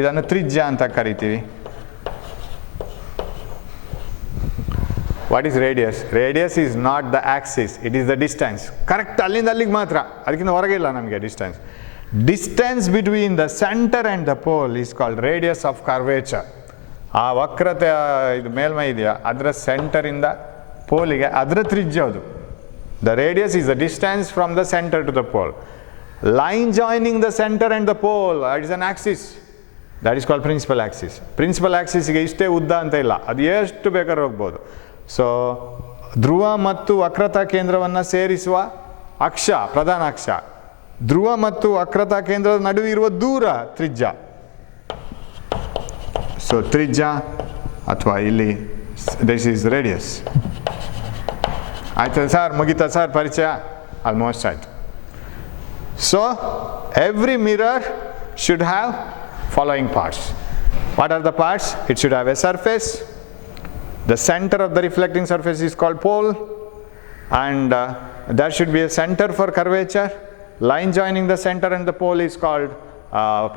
ಇದನ್ನು ತ್ರಿಜ್ಯ ಅಂತ ಕರಿತೀವಿ. What is radius? Radius is not the axis, it is the distance. Correct ಅಲ್ಲಿಂದ ಅಲ್ಲಿಗೆ ಮಾತ್ರ, ಅದಕ್ಕಿಂತ ಹೊರಗೆ ಇಲ್ಲ ನಮಗೆ distance. Distance between the centre and the pole is called radius of curvature. ಆ ವಕ್ರತೆ ಇದು ಮೇಲ್ಮೈ ಇದೆಯಾ ಅದರ ಸೆಂಟರಿಂದ ಪೋಲಿಗೆ ಅದರ ತ್ರಿಜ್ಯ ಅದು. The radius is the distance from the center to the pole. Line joining the centre and the pole, that is an axis, that is called principal axis. Principal ಆಕ್ಸಿಸ್ಗೆ ಇಷ್ಟೇ ಉದ್ದ ಅಂತ ಇಲ್ಲ, ಅದು ಎಷ್ಟು ಬೇಕಾದ್ರೂ ಹೋಗ್ಬೋದು. ಸೊ ಧ್ರುವ ಮತ್ತು ವಕ್ರತಾ ಕೇಂದ್ರವನ್ನು ಸೇರಿಸುವ ಅಕ್ಷ, ಪ್ರಧಾನ ಅಕ್ಷ. ಧ್ರುವ ಮತ್ತು ವಕ್ರತಾ ಕೇಂದ್ರದ ನಡುವೆ ಇರುವ ದೂರ ತ್ರಿಜ್ಯ. ಸೊ ತ್ರಿಜ್ಯ ಅಥವಾ ಇಲ್ಲಿ ದಿಸ್ ಈಸ್ ರೇಡಿಯಸ್. ಆಯ್ತು ಸರ್, ಮುಗಿತಾ ಸರ್ ಪರಿಚಯ? ಆಲ್ಮೋಸ್ಟ್ ಆಯ್ತು. So every mirror should have following parts. What are the parts? It should have a surface. The center of the reflecting surface is called pole, and there should be a center for curvature. Line joining the center and the pole is called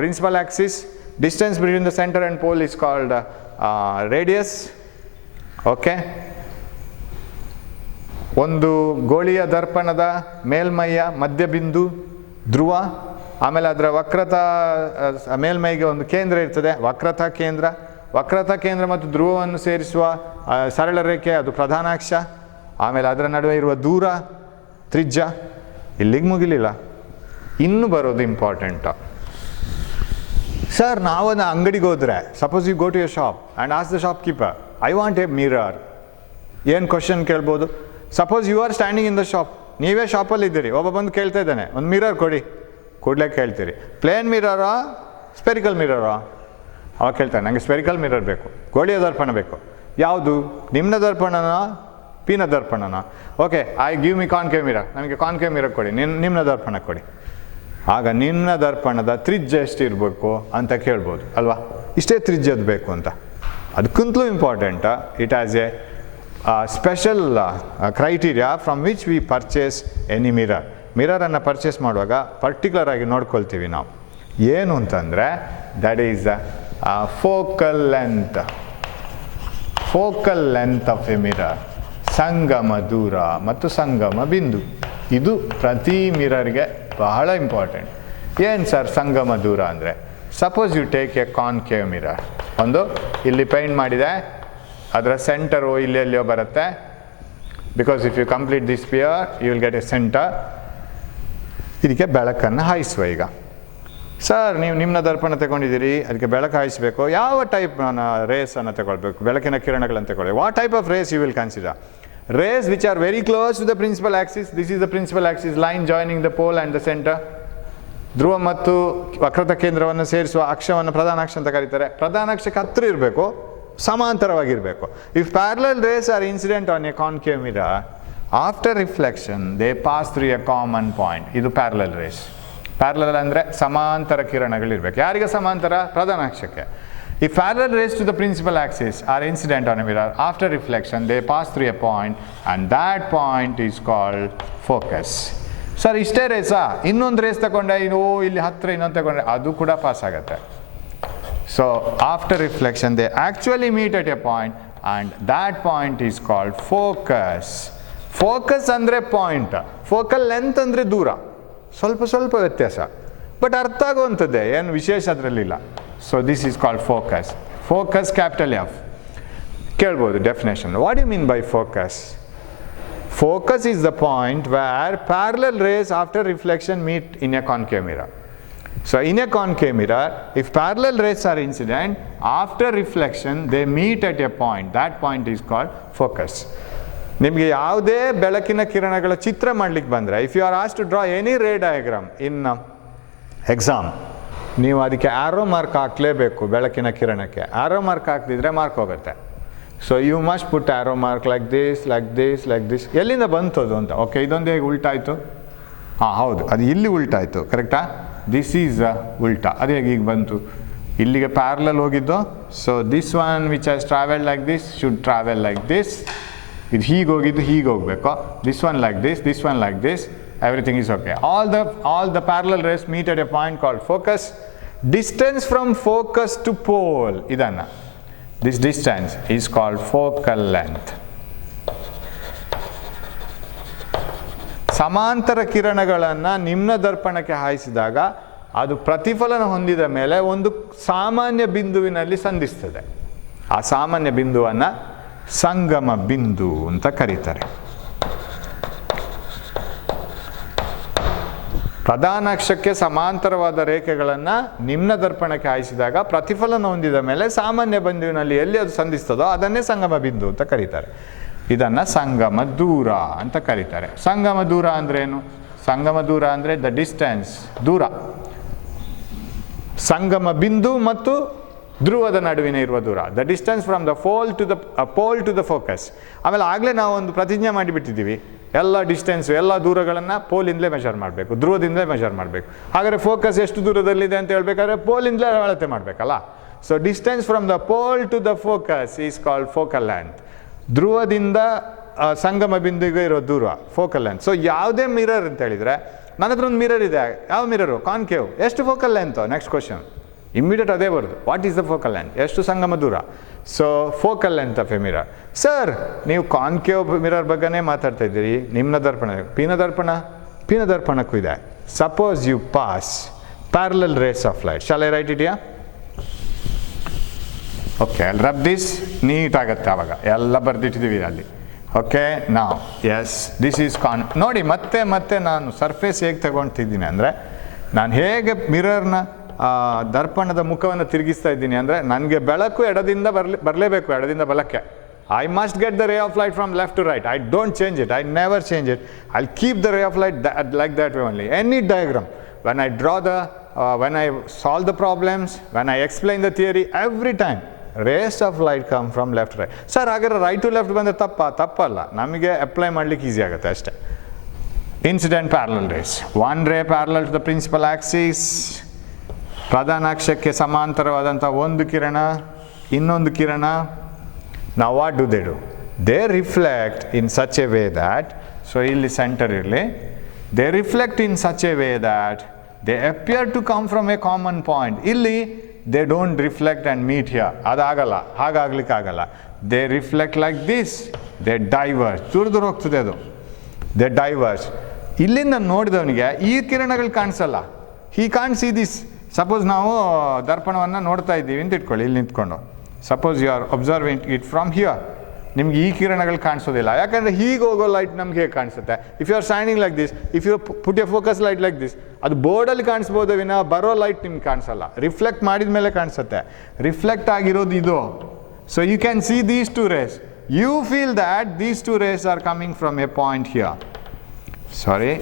principal axis. Distance between the center and pole is called radius. Okay. ಒಂದು ಗೋಳಿಯ ದರ್ಪಣದ ಮೇಲ್ಮೈಯ ಮಧ್ಯಬಿಂದು ಧ್ರುವ, ಆಮೇಲೆ ಅದರ ವಕ್ರತಾ ಮೇಲ್ಮೈಗೆ ಒಂದು ಕೇಂದ್ರ ಇರ್ತದೆ, ವಕ್ರತಾ ಕೇಂದ್ರ. ವಕ್ರತಾ ಕೇಂದ್ರ ಮತ್ತು ಧ್ರುವವನ್ನು ಸೇರಿಸುವ ಸರಳ ರೇಖೆ, ಅದು ಪ್ರಧಾನಾಕ್ಷ. ಆಮೇಲೆ ಅದರ ನಡುವೆ ಇರುವ ದೂರ ತ್ರಿಜ್ಯ. ಇಲ್ಲಿಗೆ ಮುಗಿಲಿಲ್ಲ, ಇನ್ನೂ ಬರೋದು ಇಂಪಾರ್ಟೆಂಟು. ಸರ್, ನಾವೊಂದು ಅಂಗಡಿಗೆ ಹೋದರೆ, suppose you go to a shop and ask the shopkeeper, I want a mirror. ಏನು ಕ್ವಶನ್ ಕೇಳ್ಬೋದು? Suppose you are standing in the shop, ನೀವೇ ಶಾಪಲ್ಲಿ ಇದ್ದೀರಿ, ಒಬ್ಬ ಬಂದು ಕೇಳ್ತಾ ಇದ್ದಾನೆ ಒಂದು ಮಿರರ್ ಕೊಡಿ, ಕೂಡಲೇ ಕೇಳ್ತೀರಿ ಪ್ಲೇನ್ ಮಿರರಾ ಸ್ಪೆರಿಕಲ್ ಮಿರರಾ? ಅವಾಗ ಕೇಳ್ತಾನೆ ನನಗೆ ಸ್ಪೆರಿಕಲ್ ಮಿರರ್ ಬೇಕು, ಗೋಳಿಯ ದರ್ಪಣ ಬೇಕು. ಯಾವುದು? ನಿಮ್ನ ದರ್ಪಣನ ಪೀನ ದರ್ಪಣನ? Okay, I give me concave mirror, ನನಗೆ ಕಾನ್ಕೇವ್ ಮಿರರ್ ಕೊಡಿ, ನಿಮ್ನ ದರ್ಪಣ ಕೊಡಿ. ಆಗ ನಿಮ್ನ ದರ್ಪಣದ ತ್ರಿಜ್ಯ ಎಷ್ಟು ಇರಬೇಕು ಅಂತ ಕೇಳ್ಬೋದು ಅಲ್ವಾ? ಇಷ್ಟೇ ತ್ರಿಜ್ಯದ್ದು ಬೇಕು ಅಂತ. ಅದಕ್ಕಿಂತಲೂ important, it as a special criteria from which we purchase any mirror. ಮಿರರನ್ನು ಪರ್ಚೇಸ್ ಮಾಡುವಾಗ ಪರ್ಟಿಕ್ಯುಲರ್ ಆಗಿ ನೋಡ್ಕೊಳ್ತೀವಿ ನಾವು. ಏನು ಅಂತಂದರೆ that is focal length. Focal length of a mirror, ಸಂಗಮ ದೂರ ಮತ್ತು ಸಂಗಮ ಬಿಂದು. ಇದು ಪ್ರತಿ ಮಿರರ್ಗೆ ಬಹಳ ಇಂಪಾರ್ಟೆಂಟ್. ಏನು ಸರ್ ಸಂಗಮ ದೂರ ಅಂದರೆ? Suppose you take a concave mirror. ಒಂದು ಇಲ್ಲಿ ಪೇಂಟ್ ಮಾಡಿದೆ, ಅದರ ಸೆಂಟರು ಇಲ್ಲೆಲ್ಲಿಯೋ ಬರುತ್ತೆ. Because if you complete this sphere you will get a centre. ಇದಕ್ಕೆ ಬೆಳಕನ್ನು ಹಾಯಿಸುವ. ಈಗ ಸರ್ ನೀವು ನಿಮ್ನ ದರ್ಪಣ ತಗೊಂಡಿದ್ದೀರಿ, ಅದಕ್ಕೆ ಬೆಳಕು ಹಾಯಿಸಬೇಕು. ಯಾವ ಟೈಪ್ ರೇಸನ್ನು ತಗೊಳ್ಬೇಕು? ಬೆಳಕಿನ ಕಿರಣಗಳನ್ನು ತಗೊಳ್ಳಿ. What type of rays you will consider? Rays which are very close to the principal axis. This is the principal axis line joining the pole and the center. ಧ್ರುವ ಮತ್ತು ವಕ್ರತಾ ಕೇಂದ್ರವನ್ನು ಸೇರಿಸುವ ಅಕ್ಷವನ್ನು ಪ್ರಧಾನ ಅಕ್ಷ ಅಂತ ಕರೀತಾರೆ. ಪ್ರಧಾನ ಅಕ್ಷಕ್ಕೆ ಹತ್ತಿರ ಇರಬೇಕು, ಸಮಾಂತರವಾಗಿರಬೇಕು. If parallel rays are incident on a concave mirror, after reflection they pass through a common point. ಇದು ಪ್ಯಾರಲಲ್ ರೇಸ್. ಪ್ಯಾರಲಲ್ ಅಂದರೆ ಸಮಾಂತರ ಕಿರಣಗಳಿರಬೇಕು. ಯಾರಿಗೆ ಸಮಾಂತರ? ಪ್ರಧಾನ ಅಕ್ಷಕ್ಕೆ. If parallel rays to the principal axis are incident on a mirror, after reflection they pass through a point and that point is called focus. Sir ಇಷ್ಟೇ ರೇಸಾ? ಇನ್ನೊಂದು race ತಗೊಂಡೆ, ಇಲ್ಲಿ ಹತ್ತಿರ ಇನ್ನೊಂದು ತಗೊಂಡ್ರೆ ಅದು ಕೂಡ ಪಾಸ್ ಆಗುತ್ತೆ. So after reflection they actually meet at a point and that point is called focus. Focus ಅಂದರೆ ಪಾಯಿಂಟ್, ಫೋಕಲ್ ಲೆಂತ್ ಅಂದರೆ ದೂರ. ಸ್ವಲ್ಪ ವ್ಯತ್ಯಾಸ, ಬಟ್ ಅರ್ಥ ಆಗುವಂಥದ್ದೇ, ಏನು ವಿಶೇಷ ಅದರಲ್ಲಿಲ್ಲ. So this is called focus. Focus capital F. ಕೇಳ್ಬೋದು definition. What you mean by focus? Focus is the point where parallel rays after reflection meet in a concave mirror. So in a concave mirror, if parallel rays are incident, after reflection they meet at a point. That point is called focus. ನಿಮಗೆ ಯಾವುದೇ ಬೆಳಕಿನ ಕಿರಣಗಳ ಚಿತ್ರ ಮಾಡಲಿಕ್ಕೆ ಬಂದರೆ, if you are asked to draw any ray diagram in exam, ನೀವು ಅದಕ್ಕೆ arrow mark ಹಾಕಲೇಬೇಕು. ಬೆಳಕಿನ ಕಿರಣಕ್ಕೆ ಆರೋ ಮಾರ್ಕ್ ಹಾಕ್ದಿದ್ರೆ ಮಾರ್ಕ್ ಹೋಗುತ್ತೆ. So you must put arrow mark like this, like this, like this. ಎಲ್ಲಿಂದ ಬಂತದು ಅಂತ. ಓಕೆ, ಇದೊಂದು ಹೇಗೆ ಉಲ್ಟಾಯಿತು? ಹಾಂ ಹೌದು, ಅದು ಇಲ್ಲಿ ಉಲ್ಟಾಯಿತು, ಕರೆಕ್ಟಾ? ದಿಸ್ ಈಸ್ ಉಲ್ಟಾ. ಅದು ಹೇಗೆ ಈಗ ಬಂತು? ಇಲ್ಲಿಗೆ ಪ್ಯಾರಲಲ್ ಹೋಗಿದ್ದು. So this one which has travel like this should travel like this. ಇದು ಹೀಗೆ ಹೋಗಿದ್ದು ಹೀಗೆ ಹೋಗಬೇಕು. This one like this, everything is okay. All the parallel rays meet at a point called focus. Distance from focus to pole, idanna. This distance is called focal length. ಸಮಾಂತರ ಕಿರಣಗಳನ್ನು ನಿಮ್ನ ದರ್ಪಣಕ್ಕೆ ಹಾಯಿಸಿದಾಗ ಅದು ಪ್ರತಿಫಲನ ಹೊಂದಿದ ಮೇಲೆ ಒಂದು ಸಾಮಾನ್ಯ ಬಿಂದುವಿನಲ್ಲಿ ಸಂಧಿಸ್ತದೆ. ಆ ಸಾಮಾನ್ಯ ಬಿಂದುವನ್ನು ಸಂಗಮ ಬಿಂದು ಅಂತ ಕರೀತಾರೆ. ಪ್ರಧಾನ ಅಕ್ಷಕ್ಕೆ ಸಮಾಂತರವಾದ ರೇಖೆಗಳನ್ನು ನಿಮ್ನ ದರ್ಪಣಕ್ಕೆ ಹಾಯಿಸಿದಾಗ ಪ್ರತಿಫಲನ ಹೊಂದಿದ ಮೇಲೆ ಸಾಮಾನ್ಯ ಬಿಂದುವಿನಲ್ಲಿ ಎಲ್ಲಿ ಅದು ಸಂಧಿಸ್ತದೋ ಅದನ್ನೇ ಸಂಗಮ ಬಿಂದು ಅಂತ ಕರೀತಾರೆ. ಇದನ್ನು ಸಂಗಮ ದೂರ ಅಂತ ಕರೀತಾರೆ. ಸಂಗಮ ದೂರ ಅಂದ್ರೇನು? ಸಂಗಮ ದೂರ ಅಂದರೆ ದ ಡಿಸ್ಟೆನ್ಸ್, ದೂರ, ಸಂಗಮ ಬಿಂದು ಮತ್ತು ಧ್ರುವದ ನಡುವಿನ ಇರುವ ದೂರ, the distance from the pole to the focus. ಆಮೇಲೆ ಆಗಲೇ ನಾವು ಒಂದು ಪ್ರತಿಜ್ಞೆ ಮಾಡಿಬಿಟ್ಟಿದ್ದೀವಿ, ಎಲ್ಲ ಡಿಸ್ಟೆನ್ಸು ಎಲ್ಲ ದೂರಗಳನ್ನು ಪೋಲಿಂದಲೇ ಮೆಷರ್ ಮಾಡಬೇಕು, ಧ್ರುವದಿಂದಲೇ ಮೆಷರ್ ಮಾಡಬೇಕು. ಹಾಗಾದರೆ ಫೋಕಸ್ ಎಷ್ಟು ದೂರದಲ್ಲಿದೆ ಅಂತ ಹೇಳ್ಬೇಕಾದ್ರೆ ಪೋಲಿಂದಲೇ ಅಳತೆ ಮಾಡಬೇಕಲ್ಲ. So distance from the pole to the focus is called focal length. ಧ್ರುವದಿಂದ ಸಂಗಮ ಬಿಂದುವಿಗೆ ಇರೋ ದೂರ ಫೋಕಲ್ ಲೆಂತ್. ಸೊ ಯಾವುದೇ ಮಿರರ್ ಅಂತ ಹೇಳಿದರೆ, ನನ್ನ ಹತ್ರ ಒಂದು ಮಿರರ್ ಇದೆ, ಯಾವ ಮಿರರು? ಕಾನ್ಕೇವ್. ಎಷ್ಟು focal length? Next question immediate ಅದೇ ಬರೋದು, what is the focal length? ಎಷ್ಟು ಸಂಗಮ ದೂರ? So focal length of a mirror. Sir, ನೀವು ಕಾನ್ಕೇವ್ ಮಿರರ್ ಬಗ್ಗೆನೇ ಮಾತಾಡ್ತಾ ಇದ್ದೀರಿ, ನಿಮ್ನ ದರ್ಪಣ, ಪೀನ ದರ್ಪಣಕ್ಕೂ ಇದೆ. Suppose you pass parallel rays of light, shall I write it yeah? Okay, ಅಲ್ಲಿ ರಬ್ ದಿಸ್, ನೀಟ್ ಆಗುತ್ತೆ ಆವಾಗ, ಎಲ್ಲ ಬರೆದಿಟ್ಟಿದ್ದೀವಿ ಅಲ್ಲಿ. ಓಕೆ, ನಾವು ಎಸ್ ದಿಸ್ ಈಸ್ ನೋಡಿ ಮತ್ತೆ ನಾನು ಸರ್ಫೇಸ್ ಹೇಗೆ ತಗೊಳ್ತಿದ್ದೀನಿ ಅಂದರೆ, ನಾನು ಹೇಗೆ ಮಿರರ್ನ ದರ್ಪಣದ ಮುಖವನ್ನು ತಿರುಗಿಸ್ತಾ ಇದ್ದೀನಿ ಅಂದರೆ, ನನಗೆ ಬೆಳಕು ಎಡದಿಂದ ಬರಲೇಬೇಕು, ಎಡದಿಂದ ಬಲಕ್ಕೆ. I must get the ray of light from left to right. I don't change it. I never change it. I'll keep the ray of light like that way only. Any diagram, when I draw when I solve the problems, when I explain the theory, every time rays of light come from left to right. Sir, ಹಾಗಾದ್ರೆ right to left ಬಂದರೆ ತಪ್ಪಲ್ಲ, ನಮಗೆ apply ಮಾಡಲಿಕ್ಕೆ easy ಆಗುತ್ತೆ ಅಷ್ಟೇ. Incident parallel rays, one ray parallel to the principal axis, ಪ್ರಧಾನ ಅಕ್ಷಕ್ಕೆ ಸಮಾಂತರವಾದಂಥ ಒಂದು ಕಿರಣ, ಇನ್ನೊಂದು ಕಿರಣ. Now what do? They reflect in such a way that, so illi center irli, they reflect in such a way that they appear to come from a common point. Illi they don't reflect and meet here, adagalla, hagaglikke agalla. They reflect like this, they diverge, dur ಹೋಗ್ತದೆ ಅದು, they diverge. ಇಲ್ಲಿಂದ ನೋಡಿದವನಿಗೆ ಈ ಕಿರಣಗಳು ಕಾಣಿಸಲ್ಲ, he can't see this. Suppose ನಾವು ದರ್ಪಣವನ್ನು ನೋಡ್ತಾ ಇದ್ದೀವಿ ಅಂತ ಇಟ್ಕೊಳ್ಳಿ, ಇಲ್ಲಿ ನಿಂತ್ಕೊಂಡು. Suppose you are observing it from here, ನಿಮ್ಗೆ ಈ ಕಿರಣಗಳು ಕಾಣಿಸೋದಿಲ್ಲ, ಯಾಕಂದರೆ ಹೀಗೆ ಹೋಗೋ ಲೈಟ್ ನಮ್ಗೆ ಹೇಗೆ ಕಾಣಿಸುತ್ತೆ? If you are shining like this, if you put a focus light like this, ಅದು ಬೋರ್ಡಲ್ಲಿ ಕಾಣಿಸ್ಬೋದು ವಿನ ಬರೋ ಲೈಟ್ ನಿಮ್ಗೆ ಕಾಣಿಸಲ್ಲ, ರಿಫ್ಲೆಕ್ಟ್ ಮಾಡಿದ ಮೇಲೆ ಕಾಣಿಸುತ್ತೆ. ರಿಫ್ಲೆಕ್ಟ್ ಆಗಿರೋದು ಇದು. So you can see these two rays, you feel that these two rays are coming from a point here. Sorry,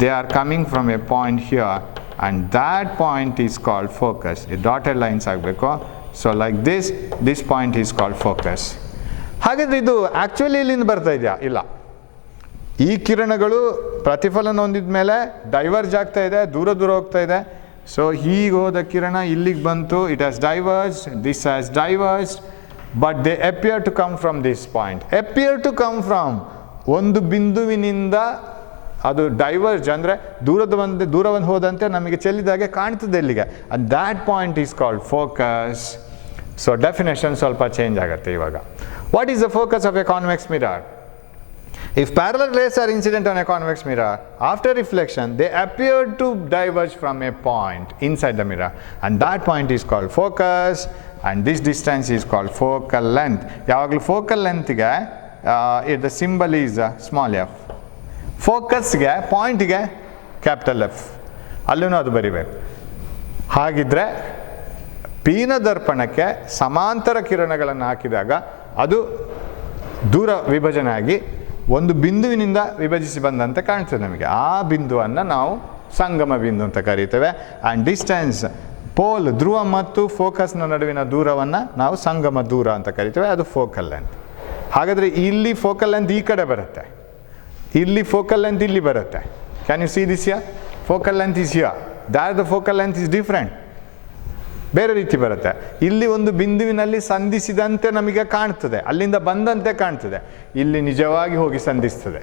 they are coming from a point here, and that point is called focus. The dotted lines ಆಗಬೇಕು. So like this point is called focus. ಹಾಗಾದ್ರೆ ಇದು actually ಇಲ್ಲಿಂದ ಬರ್ತಾ ಇದೆಯಾ? ಇಲ್ಲ. ಈ ಕಿರಣಗಳು ಪ್ರತಿಫಲನ ಹೊಂದಿದ ಮೇಲೆ ಡೈವರ್ಜ್ ಆಗ್ತಾ ಇದೆ, ದೂರ ಹೋಗ್ತಾ ಇದೆ. ಸೊ ಹೀಗೆ ಹೋದ ಕಿರಣ ಇಲ್ಲಿಗೆ ಬಂತು, it has diverge, this has diverge, but they appear to come from this point. Appear to come from ಒಂದು ಬಿಂದುವಿನಿಂದ ಅದು ಡೈವರ್ಜ್ ಅಂದರೆ ದೂರವನ್ನು ಹೋದಂತೆ ನಮಗೆ ಚೆಲ್ಲಿದಾಗೆ ಕಾಣ್ತದೆ ಇಲ್ಲಿಗೆ, and that point is called focus. So definition ಸ್ವಲ್ಪ ಚೇಂಜ್ ಆಗುತ್ತೆ ಇವಾಗ. What is the focus of A convex mirror? If parallel rays are incident on a convex mirror, after reflection they appear to diverge from a point inside the mirror, and that point is called focus, and this distance is called focal length. ಯಾವಾಗಲೂ focal length ಗೆ the symbol is small f, ಫೋಕಸ್ಗೆ ಪಾಯಿಂಟ್ಗೆ capital F, ಅಲ್ಲೂ ಅದು ಬರಿಬೇಕು. ಹಾಗಿದ್ರೆ ಪೀನ ದರ್ಪಣಕ್ಕೆ ಸಮಾಂತರ ಕಿರಣಗಳನ್ನು ಹಾಕಿದಾಗ ಅದು ದೂರ ವಿಭಜನೆ ಆಗಿ ಒಂದು ಬಿಂದುವಿನಿಂದ ವಿಭಜಿಸಿ ಬಂದಂತೆ ಕಾಣ್ತದೆ ನಮಗೆ. ಆ ಬಿಂದುವನ್ನು ನಾವು ಸಂಗಮ ಬಿಂದು ಅಂತ ಕರೀತೇವೆ. ಆ್ಯಂಡ್ ಡಿಸ್ಟೆನ್ಸ್ ಪೋಲ್, ಧ್ರುವ ಮತ್ತು ಫೋಕಸ್ನ ನಡುವಿನ ದೂರವನ್ನು ನಾವು ಸಂಗಮ ದೂರ ಅಂತ ಕರಿತೇವೆ, ಅದು ಫೋಕಲ್ ಲೆಂತ್. ಹಾಗಾದರೆ ಇಲ್ಲಿ ಫೋಕಲ್ ಲೆಂತ್ ಈ ಕಡೆ ಬರುತ್ತೆ, ಇಲ್ಲಿ ಫೋಕಲ್ ಲೆಂತ್ ಇಲ್ಲಿ ಬರುತ್ತೆ. Can U see this here? Focal length is here, that the focal length is different. ಬೇರೆ ರೀತಿ ಬರುತ್ತೆ. ಇಲ್ಲಿ ಒಂದು ಬಿಂದುವಿನಲ್ಲಿ ಸಂಧಿಸಿದಂತೆ ನಮಗೆ ಕಾಣ್ತದೆ, ಅಲ್ಲಿಂದ ಬಂದಂತೆ ಕಾಣ್ತದೆ. ಇಲ್ಲಿ ನಿಜವಾಗಿ ಹೋಗಿ ಸಂಧಿಸ್ತದೆ,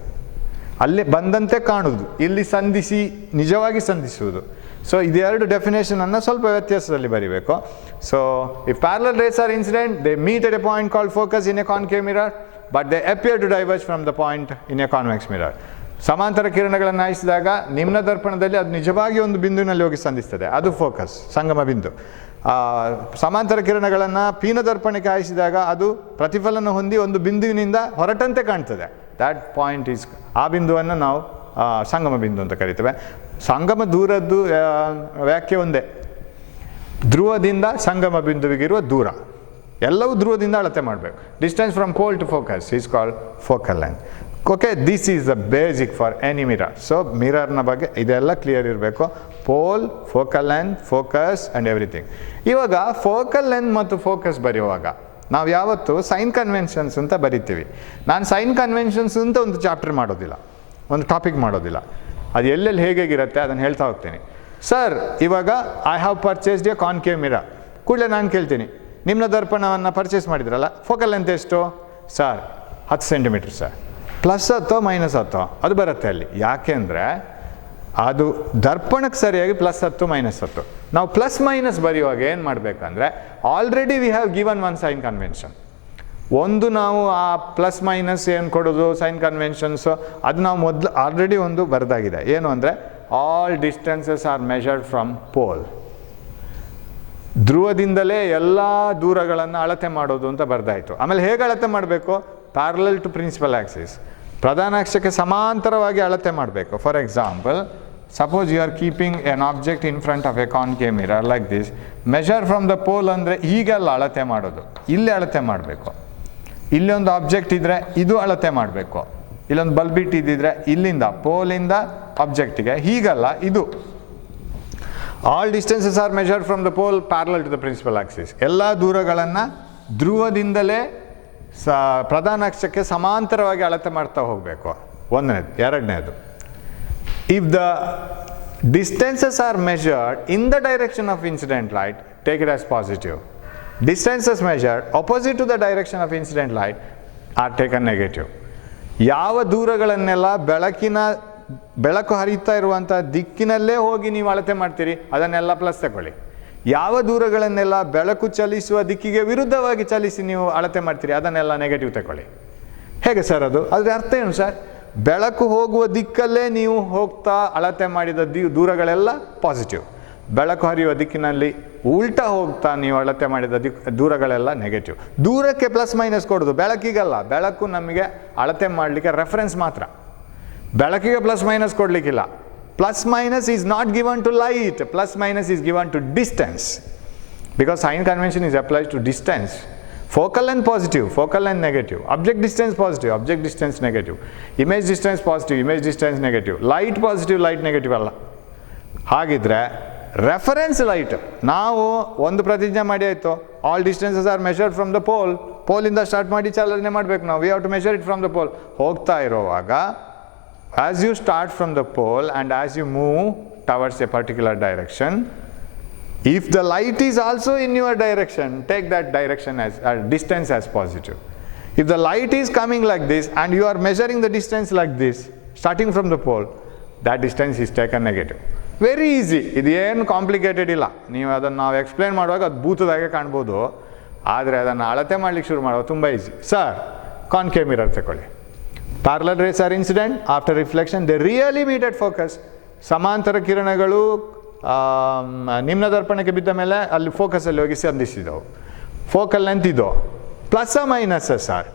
ಅಲ್ಲಿ ಬಂದಂತೆ ಕಾಣುವುದು, ಇಲ್ಲಿ ಸಂಧಿಸಿ ನಿಜವಾಗಿ ಸಂಧಿಸುವುದು. ಸೊ ಇದೆರಡು ಡೆಫಿನೇಷನನ್ನು ಸ್ವಲ್ಪ ವ್ಯತ್ಯಾಸದಲ್ಲಿ ಬರೀಬೇಕು. So if parallel rays are incident, they meet at a point called focus in a concave mirror, but they appear to diverge from the point in a convex mirror. ಸಮಾಂತರ ಕಿರಣಗಳನ್ನು ಹಾಯಿಸಿದಾಗ ನಿಮ್ನ ದರ್ಪಣದಲ್ಲಿ ಅದು ನಿಜವಾಗಿ ಒಂದು ಬಿಂದುವಿನಲ್ಲಿ ಹೋಗಿ ಸಂಧಿಸ್ತದೆ, ಅದು ಫೋಕಸ್, ಸಂಗಮ ಬಿಂದು. ಸಮಾಂತರ ಕಿರಣಗಳನ್ನು ಪೀನ ದರ್ಪಣಕ್ಕೆ ಹಾಯಿಸಿದಾಗ ಅದು ಪ್ರತಿಫಲನ ಹೊಂದಿ ಒಂದು ಬಿಂದುವಿನಿಂದ ಹೊರಟಂತೆ ಕಾಣ್ತದೆ. ದ್ಯಾಟ್ ಪಾಯಿಂಟ್ ಈಸ್, ಆ ಬಿಂದುವನ್ನು ನಾವು ಸಂಗಮ ಬಿಂದು ಅಂತ ಕರಿತೇವೆ. ಸಂಗಮ ದೂರದ್ದು ವ್ಯಾಖ್ಯೆ ಒಂದೇ, ಧ್ರುವದಿಂದ ಸಂಗಮ ಬಿಂದುವಿಗಿರುವ ದೂರ, ಎಲ್ಲವೂ ಧ್ರುವದಿಂದ ಅಳತೆ ಮಾಡಬೇಕು. Distance from pole to focus is called focal length. Okay, this is the basic for any mirror. So ಮಿರರ್ನ ಬಗ್ಗೆ ಇದೆಲ್ಲ ಕ್ಲಿಯರ್ ಇರಬೇಕು, pole, focal length, focus and everything. ಇವಾಗ ಫೋಕಲ್ ಲೆಂತ್ ಮತ್ತು ಫೋಕಸ್ ಬರೆಯುವಾಗ ನಾವು ಯಾವತ್ತು ಸೈನ್ ಕನ್ವೆನ್ಷನ್ಸ್ ಅಂತ ಬರಿತೀವಿ. ನಾನು ಸೈನ್ ಕನ್ವೆನ್ಷನ್ಸ್ ಅಂತ ಒಂದು ಚಾಪ್ಟರ್ ಮಾಡೋದಿಲ್ಲ, ಒಂದು ಟಾಪಿಕ್ ಮಾಡೋದಿಲ್ಲ. ಅದು ಎಲ್ಲೆಲ್ಲಿ ಹೇಗಿರುತ್ತೆ ಅದನ್ನು ಹೇಳ್ತಾ ಹೋಗ್ತೀನಿ. ಸರ್, ಇವಾಗ I have purchased A concave mirror. ಕೂಡಲೇ ನಾನು ಕೇಳ್ತೀನಿ, ನಿಮ್ಮ ದರ್ಪಣವನ್ನು ಪರ್ಚೇಸ್ ಮಾಡಿದ್ರಲ್ಲ, ಫೋಕಲ್ ಲೆಂತ್ ಎಷ್ಟು? Sir 10 centimetre sir. Plus 10 minus 10 ಅದು ಬರುತ್ತೆ ಅಲ್ಲಿ. ಯಾಕೆಂದರೆ ಅದು ದರ್ಪಣಕ್ಕೆ ಸರಿಯಾಗಿ ಪ್ಲಸ್ 10 ಮೈನಸ್ 10. ನಾವು ಪ್ಲಸ್ ಮೈನಸ್ ಬರೆಯುವಾಗ ಏನು ಮಾಡಬೇಕಂದ್ರೆ, already we have given one sine convention. ಒಂದು ನಾವು ಆ ಪ್ಲಸ್ ಮೈನಸ್ ಏನು ಕೊಡೋದು ಸೈನ್ ಕನ್ವೆನ್ಷನ್ಸು, ಅದು ನಾವು ಮೊದಲು ಆಲ್ರೆಡಿ ಒಂದು ಬರೆದಾಗಿದೆ. ಏನು ಅಂದರೆ, all distances are measured from pole. ಧ್ರುವದಿಂದಲೇ ಎಲ್ಲ ದೂರಗಳನ್ನು ಅಳತೆ ಮಾಡೋದು ಅಂತ ಬರೆದಾಯಿತು. ಆಮೇಲೆ ಹೇಗೆ ಅಳತೆ ಮಾಡಬೇಕು? ಪ್ಯಾರಲಲ್ ಟು ಪ್ರಿನ್ಸಿಪಲ್ ಆಕ್ಸಿಸ್, ಪ್ರಧಾನ ಅಕ್ಷಕ್ಕೆ ಸಮಾಂತರವಾಗಿ ಅಳತೆ ಮಾಡಬೇಕು. For example, suppose you are keeping an object in front of a concave mirror like this. Measure from the pole ಅಂದರೆ ಹೀಗೆಲ್ಲ ಅಳತೆ ಮಾಡೋದು, ಇಲ್ಲೇ ಅಳತೆ ಮಾಡಬೇಕು. ಇಲ್ಲೊಂದು ಆಬ್ಜೆಕ್ಟ್ ಇದ್ದರೆ ಇದು ಅಳತೆ ಮಾಡಬೇಕು, ಇಲ್ಲೊಂದು ಬಲ್ಬ್ ಇಟ್ಟಿದ್ದಿದ್ರೆ ಇಲ್ಲಿಂದ ಪೋಲಿಂದ ಆಬ್ಜೆಕ್ಟಿಗೆ, ಹೀಗಲ್ಲ ಇದು. All distances are measured from the pole parallel to the principal axis. ಎಲ್ಲ ದೂರಗಳನ್ನು ಧ್ರುವದಿಂದಲೇ ಪ್ರಧಾನ ಅಕ್ಷಕ್ಕೆ ಸಮಾಂತರವಾಗಿ ಅಳತೆ ಮಾಡ್ತಾ ಹೋಗಬೇಕು. ಒಂದನೇದು. ಎರಡನೇದು, if the distances are measured in the direction of incident light, take it as positive. Distances measured opposite to the direction of incident light are taken negative. ಯಾವ ದೂರಗಳನ್ನೆಲ್ಲ ಬೆಳಕು ಹರಿತಾ ಇರುವಂಥ ದಿಕ್ಕಿನಲ್ಲೇ ಹೋಗಿ ನೀವು ಅಳತೆ ಮಾಡ್ತೀರಿ ಅದನ್ನೆಲ್ಲ ಪ್ಲಸ್ ತಗೊಳ್ಳಿ. ಯಾವ ದೂರಗಳನ್ನೆಲ್ಲ ಬೆಳಕು ಚಲಿಸುವ ದಿಕ್ಕಿಗೆ ವಿರುದ್ಧವಾಗಿ ಚಲಿಸಿ ನೀವು ಅಳತೆ ಮಾಡ್ತೀರಿ ಅದನ್ನೆಲ್ಲ ನೆಗೆಟಿವ್ ತಗೊಳ್ಳಿ. ಹೇಗೆ ಸರ್ ಅದು? ಅದರ ಅರ್ಥ ಏನು ಸರ್? ಬೆಳಕು ಹೋಗುವ ದಿಕ್ಕಲ್ಲೇ ನೀವು ಹೋಗ್ತಾ ಅಳತೆ ಮಾಡಿದ ದೂರಗಳೆಲ್ಲ ಪಾಸಿಟಿವ್. ಬೆಳಕು ಹರಿಯುವ ದಿಕ್ಕಿನಲ್ಲಿ ಉಲ್ಟಾ ಹೋಗ್ತಾ ನೀವು ಅಳತೆ ಮಾಡಿದ ದೂರಗಳೆಲ್ಲ ನೆಗೆಟಿವ್. ದೂರಕ್ಕೆ ಪ್ಲಸ್ ಮೈನಸ್ ಕೊಡೋದು, ಬೆಳಕಿಗಲ್ಲ. ಬೆಳಕು ನಮಗೆ ಅಳತೆ ಮಾಡಲಿಕ್ಕೆ ರೆಫರೆನ್ಸ್ ಮಾತ್ರ, ಬೆಳಕಿಗೆ ಪ್ಲಸ್ ಮೈನಸ್ ಕೊಡಲಿಕ್ಕಿಲ್ಲ. Plus minus is not given to light, plus minus is given to distance, because sign convention is applied to distance. Focal length positive, focal length negative. Object distance positive, object distance negative. Image distance positive, image distance negative. Light positive, light negative ಅಲ್ಲ. ಹಾಗಿದ್ರೆ reference light ನಾವು ಒಂದು ಪ್ರತಿಜ್ಞೆ ಮಾಡಿ ಆಯಿತು, all distances are measured from the pole. ಪೋಲಿಂದ start ಮಾಡಿ ಚಾಲನೆ ಮಾಡಬೇಕು ನಾವು. We have to measure it from the pole. ಹೋಗ್ತಾ ಇರುವಾಗ as you start from the pole and as you move towards a particular direction, if the light is also in your direction, take that direction as distance as positive. If the light is coming like this and you are measuring the distance like this, starting from the pole, that distance is taken negative. Very easy. ಇದು ಏನು complicated ಇಲ್ಲ. ನೀವು ಅದನ್ನು ನಾವು explain ಮಾಡುವಾಗ ಅದು ಭೂತದಾಗೆ ಕಾಣ್ಬೋದು, ಆದರೆ ಅದನ್ನು ಅಳತೆ ಮಾಡಲಿಕ್ಕೆ ಶುರು ಮಾಡುವಾಗ ತುಂಬ ಈಸಿ. ಸರ್, ಕಾನ್ಕೇವ್ ಮಿರರ್ ತಗೊಳ್ಳಿ. Parallel rays are incident. After reflection, they really meet at focus. ಸಮಾಂತರ ಕಿರಣಗಳು ನಿಮ್ನ ದರ್ಪಣಕ್ಕೆ ಬಿದ್ದ ಮೇಲೆ ಅಲ್ಲಿ ಫೋಕಸಲ್ಲಿ ಹೋಗಿ ಸಂಧಿಸಿದವು. ಫೋಕಲ್ ಲೆಂತ್ ಇದು. ಪ್ಲಸ್ ಮೈನಸ್ ಸರ್,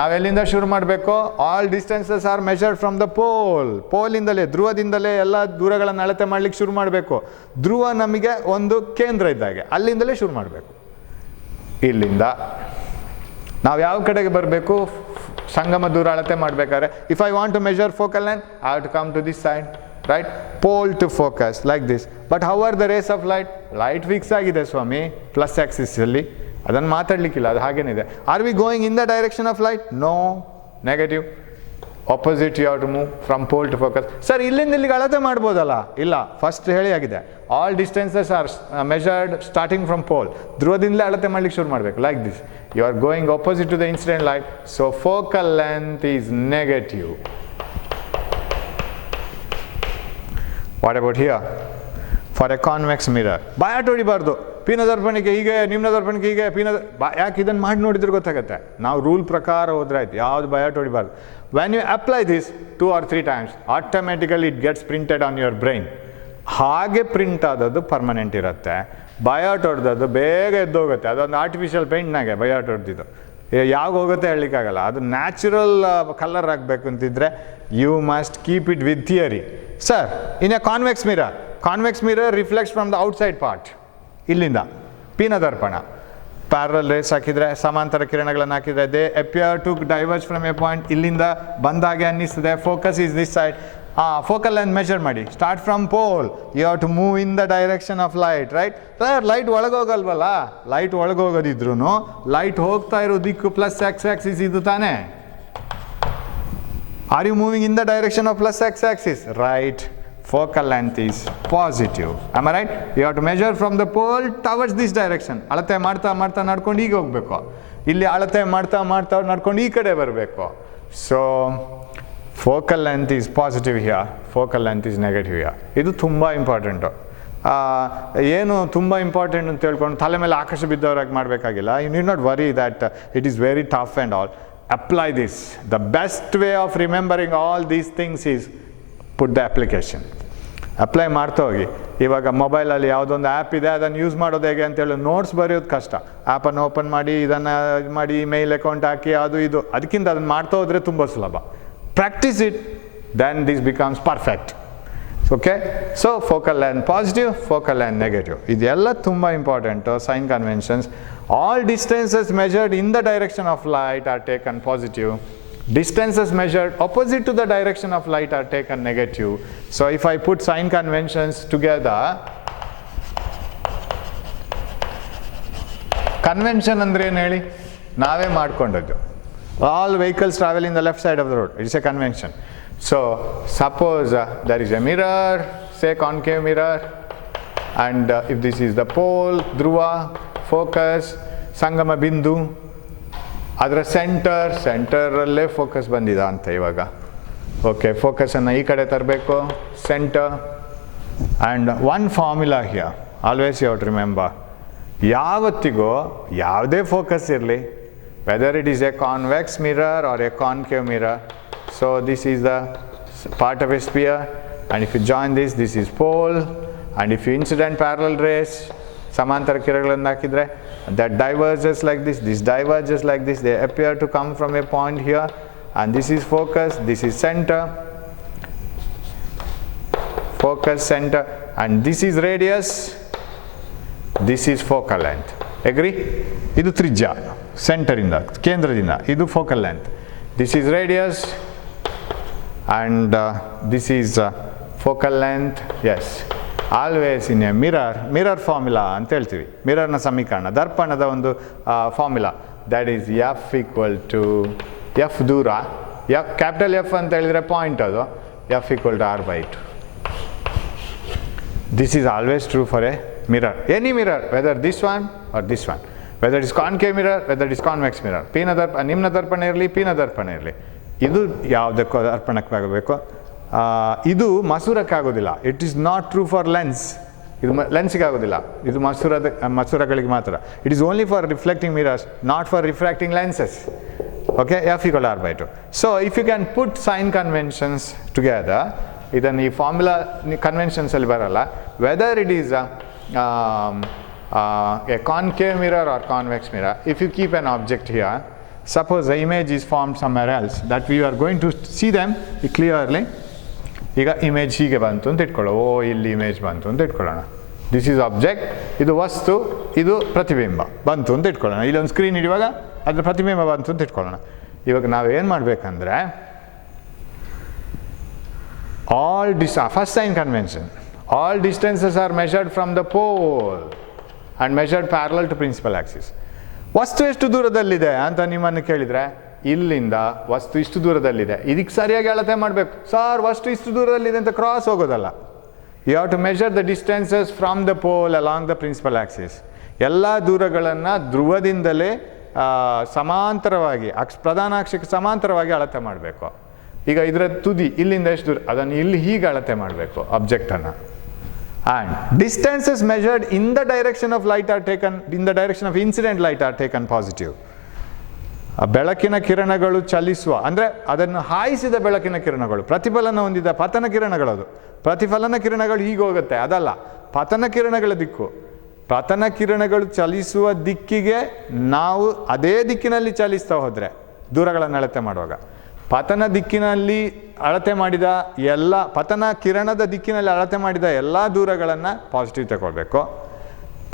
ನಾವೆಲ್ಲಿಂದ ಶುರು ಮಾಡಬೇಕು? All distances are measured from the pole. ಪೋಲಿಂದಲೇ, ಧ್ರುವದಿಂದಲೇ ಎಲ್ಲ ದೂರಗಳನ್ನು ಅಳತೆ ಮಾಡಲಿಕ್ಕೆ ಶುರು ಮಾಡಬೇಕು. ಧ್ರುವ ನಮಗೆ ಒಂದು ಕೇಂದ್ರ ಇದ್ದಾಗೆ, ಅಲ್ಲಿಂದಲೇ ಶುರು ಮಾಡಬೇಕು. ಇಲ್ಲಿಂದ ನಾವು ಯಾವ ಕಡೆಗೆ ಬರಬೇಕು? ಸಂಗಮ ದೂರ ಅಳತೆ ಮಾಡಬೇಕಾದ್ರೆ, if I want to measure focal length, I have to come to this side, right? Pole to focus like this. But how are the rays of light? Light fix ಆಗಿದೆ ಸ್ವಾಮಿ ಪ್ಲಸ್ ಆಕ್ಸಿಸಲ್ಲಿ, ಅದನ್ನು ಮಾತಾಡಲಿಕ್ಕಿಲ್ಲ, ಅದು ಹಾಗೇನಿದೆ. Are we going in the direction of light? No, negative. Opposite you have to move from pole to focus. Sir ಇಲ್ಲಿಂದ ಇಲ್ಲಿಗೆ ಅಳತೆ ಮಾಡ್ಬೋದಲ್ಲ? ಇಲ್ಲ, ಫಸ್ಟ್ ಹೇಳಿ ಆಗಿದೆ. All distances are measured starting from pole. ಧ್ರುವದಿಂದಲೇ ಅಳತೆ ಮಾಡ್ಲಿಕ್ಕೆ ಶುರು ಮಾಡಬೇಕು. Like this, you are going opposite to the incident light, so focal length is negative. What about here? For a convex mirror ಬಾಯಾಟ ಹೊಡಿಬಾರ್ದು. ಪಿನ ದರ್ಪಣಿಕೆ ಹೀಗೆ, ನಿಮ್ನ ದರ್ಪಣಿಕೆ ಹೀಗೆ, ಯಾಕೆ ಇದನ್ನು ಮಾಡಿ ನೋಡಿದ್ರೆ ಗೊತ್ತಾಗುತ್ತೆ. ನಾವು ರೂಲ್ ಪ್ರಕಾರ ಹೋದ್ರೆ ಆಯ್ತು, ಯಾವ್ದು ಬಾಯಾಟ ಹೊಡಿಬಾರ್ದು. When you apply this 2 or 3 times, automatically it gets printed on your brain. ಹಾಗೆ ಪ್ರಿಂಟ್ ಆದದ್ದು ಪರ್ಮನೆಂಟ್ ಇರುತ್ತೆ. ಬಯಾಟ್ ಹೊಡೆದದ್ದು ಬೇಗ ಎದ್ದೋಗುತ್ತೆ. ಅದೊಂದು ಆರ್ಟಿಫಿಷಿಯಲ್ ಪೇಂಟ್ನಾಗೆ ಬಯಾಟ್ ಹೊಡೆದಿದ್ದು ಯಾವಾಗ ಹೋಗುತ್ತೆ ಹೇಳಲಿಕ್ಕಾಗಲ್ಲ. ಅದು ನ್ಯಾಚುರಲ್ ಕಲರ್ ಆಗಬೇಕು ಅಂತಿದ್ರೆ you must keep it with theory. Sir, in a convex mirror reflects from the outside part. ಇಲ್ಲಿಂದ ಪೀನ ದರ್ಪಣ ಪ್ಯಾರಲ್ ರೇಸ್ ಹಾಕಿದರೆ, ಸಮಾಂತರ ಕಿರಣಗಳನ್ನು ಹಾಕಿದರೆ, they appear to diverge from a point. ಇಲ್ಲಿಂದ ಬಂದಾಗೆ ಅನ್ನಿಸ್ತದೆ. Focus is this side. Focal length measure ಮಾಡಿ. Start from pole, you have to move in the direction of light, right? Sir, light ಒಳಗೋಗಲ್ವಲ್ಲ? Light ಒಳಗೋಗೋದಿದ್ರು ಲೈಟ್ ಹೋಗ್ತಾ ಇರೋ ದಿಕ್ಕು plus X axis ಇದು ತಾನೇ. Are you moving in the direction of plus X axis? Right. Focal length is positive. Am I right? You have to measure from the pole towards this direction. ಅಳತೆ ಮಾಡ್ತಾ ಮಾಡ್ತಾ ನಡ್ಕೊಂಡು ಈಗ ಹೋಗಬೇಕು. ಇಲ್ಲಿ ಅಳತೆ ಮಾಡ್ತಾ ಮಾಡ್ತಾ ನಡ್ಕೊಂಡು ಈ ಕಡೆ ಬರಬೇಕು. So focal length is positive here, focal length is negative here. ಇದು ತುಂಬ ಇಂಪಾರ್ಟೆಂಟು. ಏನು ತುಂಬ ಇಂಪಾರ್ಟೆಂಟ್ ಅಂತ ಹೇಳ್ಕೊಂಡು ತಲೆ ಮೇಲೆ ಆಕಾಶ ಬಿದ್ದವರಾಗಿ ಮಾಡಬೇಕಾಗಿಲ್ಲ. You need not worry that it is very tough and all. Apply this. The best way of remembering all these things is put the application. Apply ಮಾಡ್ತಾ ಹೋಗಿ. ಇವಾಗ ಮೊಬೈಲಲ್ಲಿ ಯಾವುದೊಂದು ಆ್ಯಪ್ ಇದೆ, ಅದನ್ನು ಯೂಸ್ ಮಾಡೋದು ಹೇಗೆ ಅಂತೇಳಿ ನೋಟ್ಸ್ ಬರೆಯೋದು ಕಷ್ಟ. ಆ್ಯಪನ್ನು ಓಪನ್ ಮಾಡಿ, ಇದನ್ನು ಇದು ಮಾಡಿ, ಇಮೇಲ್ ಅಕೌಂಟ್ ಹಾಕಿ, ಅದು ಇದು. ಅದಕ್ಕಿಂತ ಅದನ್ನು ಮಾಡ್ತಾ ಹೋದರೆ ತುಂಬ ಸುಲಭ. Practise it, then this becomes perfect. Okay, so focal length positive, focal length negative, ಇದೆಲ್ಲ ತುಂಬ important. Sign conventions. All distances measured in the direction of light are taken positive. Distances measured opposite to the direction of light are taken negative. So if I put sign conventions together, convention andre ಏನು ಹೇಳಿ? ನಾವೇ ಮಾಡ್ಕೊಂಡದ್ದು. All vehicles travel in the left side of the road. It is a convention. So suppose there is a mirror, say concave mirror, and if this is the pole, dhruva, focus, sangama bindu, ಅದರ ಸೆಂಟರಲ್ಲೇ focus ಬಂದಿದೆ ಅಂತ ಇವಾಗ. Okay, ಫೋಕಸನ್ನು ಈ ಕಡೆ ತರಬೇಕು, centre. And one formula here, always you have to remember. ಯಾವತ್ತಿಗೂ ಯಾವುದೇ focus ಇರಲಿ, whether it is a convex mirror or a concave mirror, so this is the part of a sphere, and if you join this is pole, and if you incident parallel rays, ಸಮಾಂತರ ಕಿರಣಗಳನ್ನು ಹಾಕಿದರೆ, that diverges like this diverges like this, they appear to come from a point here, and this is focus, this is center, focus, center, and this is radius, this is focal length. Agree? Idu ತ್ರಿಜ್ಯ, centre ಇಂದ, ಕೇಂದ್ರದಿಂದ. ಇದು focal length. This is radius, and this is focal length. Yes. Always in a mirror formula ಅಂತ ಹೇಳ್ತೀವಿ. ಮಿರರ್ನ ಸಮೀಕರಣ, ದರ್ಪಣದ ಒಂದು formula, that is F equal to F ದೂರ, ಎಫ್ ಕ್ಯಾಪಿಟಲ್ ಎಫ್ ಅಂತ ಹೇಳಿದರೆ ಪಾಯಿಂಟ್, ಅದು F equal to R by two. This is always true for a mirror, any mirror, whether this one or this one, whether is concave mirror, whether is convex mirror. ನಿಮ್ನ ದರ್ಪಣ ಇರಲಿ, ಪೀನ ದರ್ಪಣ ಇರಲಿ, ಇದು ಯಾವುದಕ್ಕೂ ದರ್ಪಣಕ್ಕಾಗಬೇಕು. ಇದು ಮಸೂರಕ್ಕಾಗೋದಿಲ್ಲ. It is not true for lens. ಇದು ಲೆನ್ಸಿಗೆ ಆಗೋದಿಲ್ಲ, ಇದು ಮಸೂರಗಳಿಗೆ ಮಾತ್ರ. It is only for reflecting mirrors, not for refracting lenses. Okay, F equal R by two. So if you can put sign conventions together, ಇದನ್ನು ಈ ಫಾರ್ಮುಲಾ ಕನ್ವೆನ್ಷನ್ಸಲ್ಲಿ ಬರಲ್ಲ. Whether it is a concave mirror or convex mirror, if you keep an object here, suppose the image is formed somewhere else that we are going to see them clearly. ಈಗ image ಹೀಗೆ ಬಂತು ಅಂತ ಇಟ್ಕೊಳ್ಳೋ, ಓ ಇಲ್ಲಿ image ಬಂತು ಅಂತ ಇಟ್ಕೊಳ್ಳೋಣ. This is object, ಇದು ವಸ್ತು, ಇದು ಪ್ರತಿಬಿಂಬ ಬಂತು ಅಂತ ಇಟ್ಕೊಳ್ಳೋಣ. ಇಲ್ಲೊಂದು ಸ್ಕ್ರೀನ್ ಇಡುವಾಗ ಅದರ ಪ್ರತಿಬಿಂಬ ಬಂತು ಅಂತ ಇಟ್ಕೊಳ್ಳೋಣ. ಇವಾಗ ನಾವೇನು ಮಾಡಬೇಕಂದ್ರೆ, first sign convention, all distances are measured from the pole and measured parallel to principal axis. ವಸ್ತು ಎಷ್ಟು ದೂರದಲ್ಲಿದೆ ಅಂತ ನಿಮ್ಮನ್ನು ಕೇಳಿದರೆ ಇಲ್ಲಿಂದ ವಸ್ತು ಇಷ್ಟು ದೂರದಲ್ಲಿದೆ, ಇದಕ್ಕೆ ಸರಿಯಾಗಿ ಅಳತೆ ಮಾಡಬೇಕು. ಸರ್ ವಸ್ತು ಇಷ್ಟು ದೂರದಲ್ಲಿದೆ ಅಂತ ಕ್ರಾಸ್ ಹೋಗೋದಲ್ಲ. You have to measure the distances from the pole along the principal axis. ಎಲ್ಲ ದೂರಗಳನ್ನು ಧ್ರುವದಿಂದಲೇ ಸಮಾಂತರವಾಗಿ ಪ್ರಧಾನ ಅಕ್ಷಕ್ಕೆ ಸಮಾಂತರವಾಗಿ ಅಳತೆ ಮಾಡಬೇಕು. ಈಗ ಇದರ ತುದಿ ಇಲ್ಲಿಂದ ಎಷ್ಟು ದೂರ, ಅದನ್ನು ಇಲ್ಲಿ ಹೀಗೆ ಅಳತೆ ಮಾಡಬೇಕು ಆಬ್ಜೆಕ್ಟನ್ನು. And distances measured in the direction of light are taken, in the direction of incident light are taken positive. ಬೆಳಕಿನ ಕಿರಣಗಳು ಚಲಿಸುವ, ಅಂದರೆ ಅದನ್ನು ಹಾಯಿಸಿದ ಬೆಳಕಿನ ಕಿರಣಗಳು, ಪ್ರತಿಫಲನ ಹೊಂದಿದ ಪತನ ಕಿರಣಗಳದು. ಪ್ರತಿಫಲನ ಕಿರಣಗಳು ಹೀಗೆ ಹೋಗುತ್ತೆ, ಅದಲ್ಲ ಪತನ ಕಿರಣಗಳ ದಿಕ್ಕು. ಪತನ ಕಿರಣಗಳು ಚಲಿಸುವ ದಿಕ್ಕಿಗೆ ನಾವು ಅದೇ ದಿಕ್ಕಿನಲ್ಲಿ ಚಲಿಸ್ತಾ ಹೋದರೆ ದೂರಗಳನ್ನು ಅಳತೆ ಮಾಡುವಾಗ, ಪತನ ದಿಕ್ಕಿನಲ್ಲಿ ಅಳತೆ ಮಾಡಿದ ಎಲ್ಲ, ಪತನ ಕಿರಣದ ದಿಕ್ಕಿನಲ್ಲಿ ಅಳತೆ ಮಾಡಿದ ಎಲ್ಲ ದೂರಗಳನ್ನು ಪಾಸಿಟಿವ್ ತಗೊಳ್ಬೇಕು.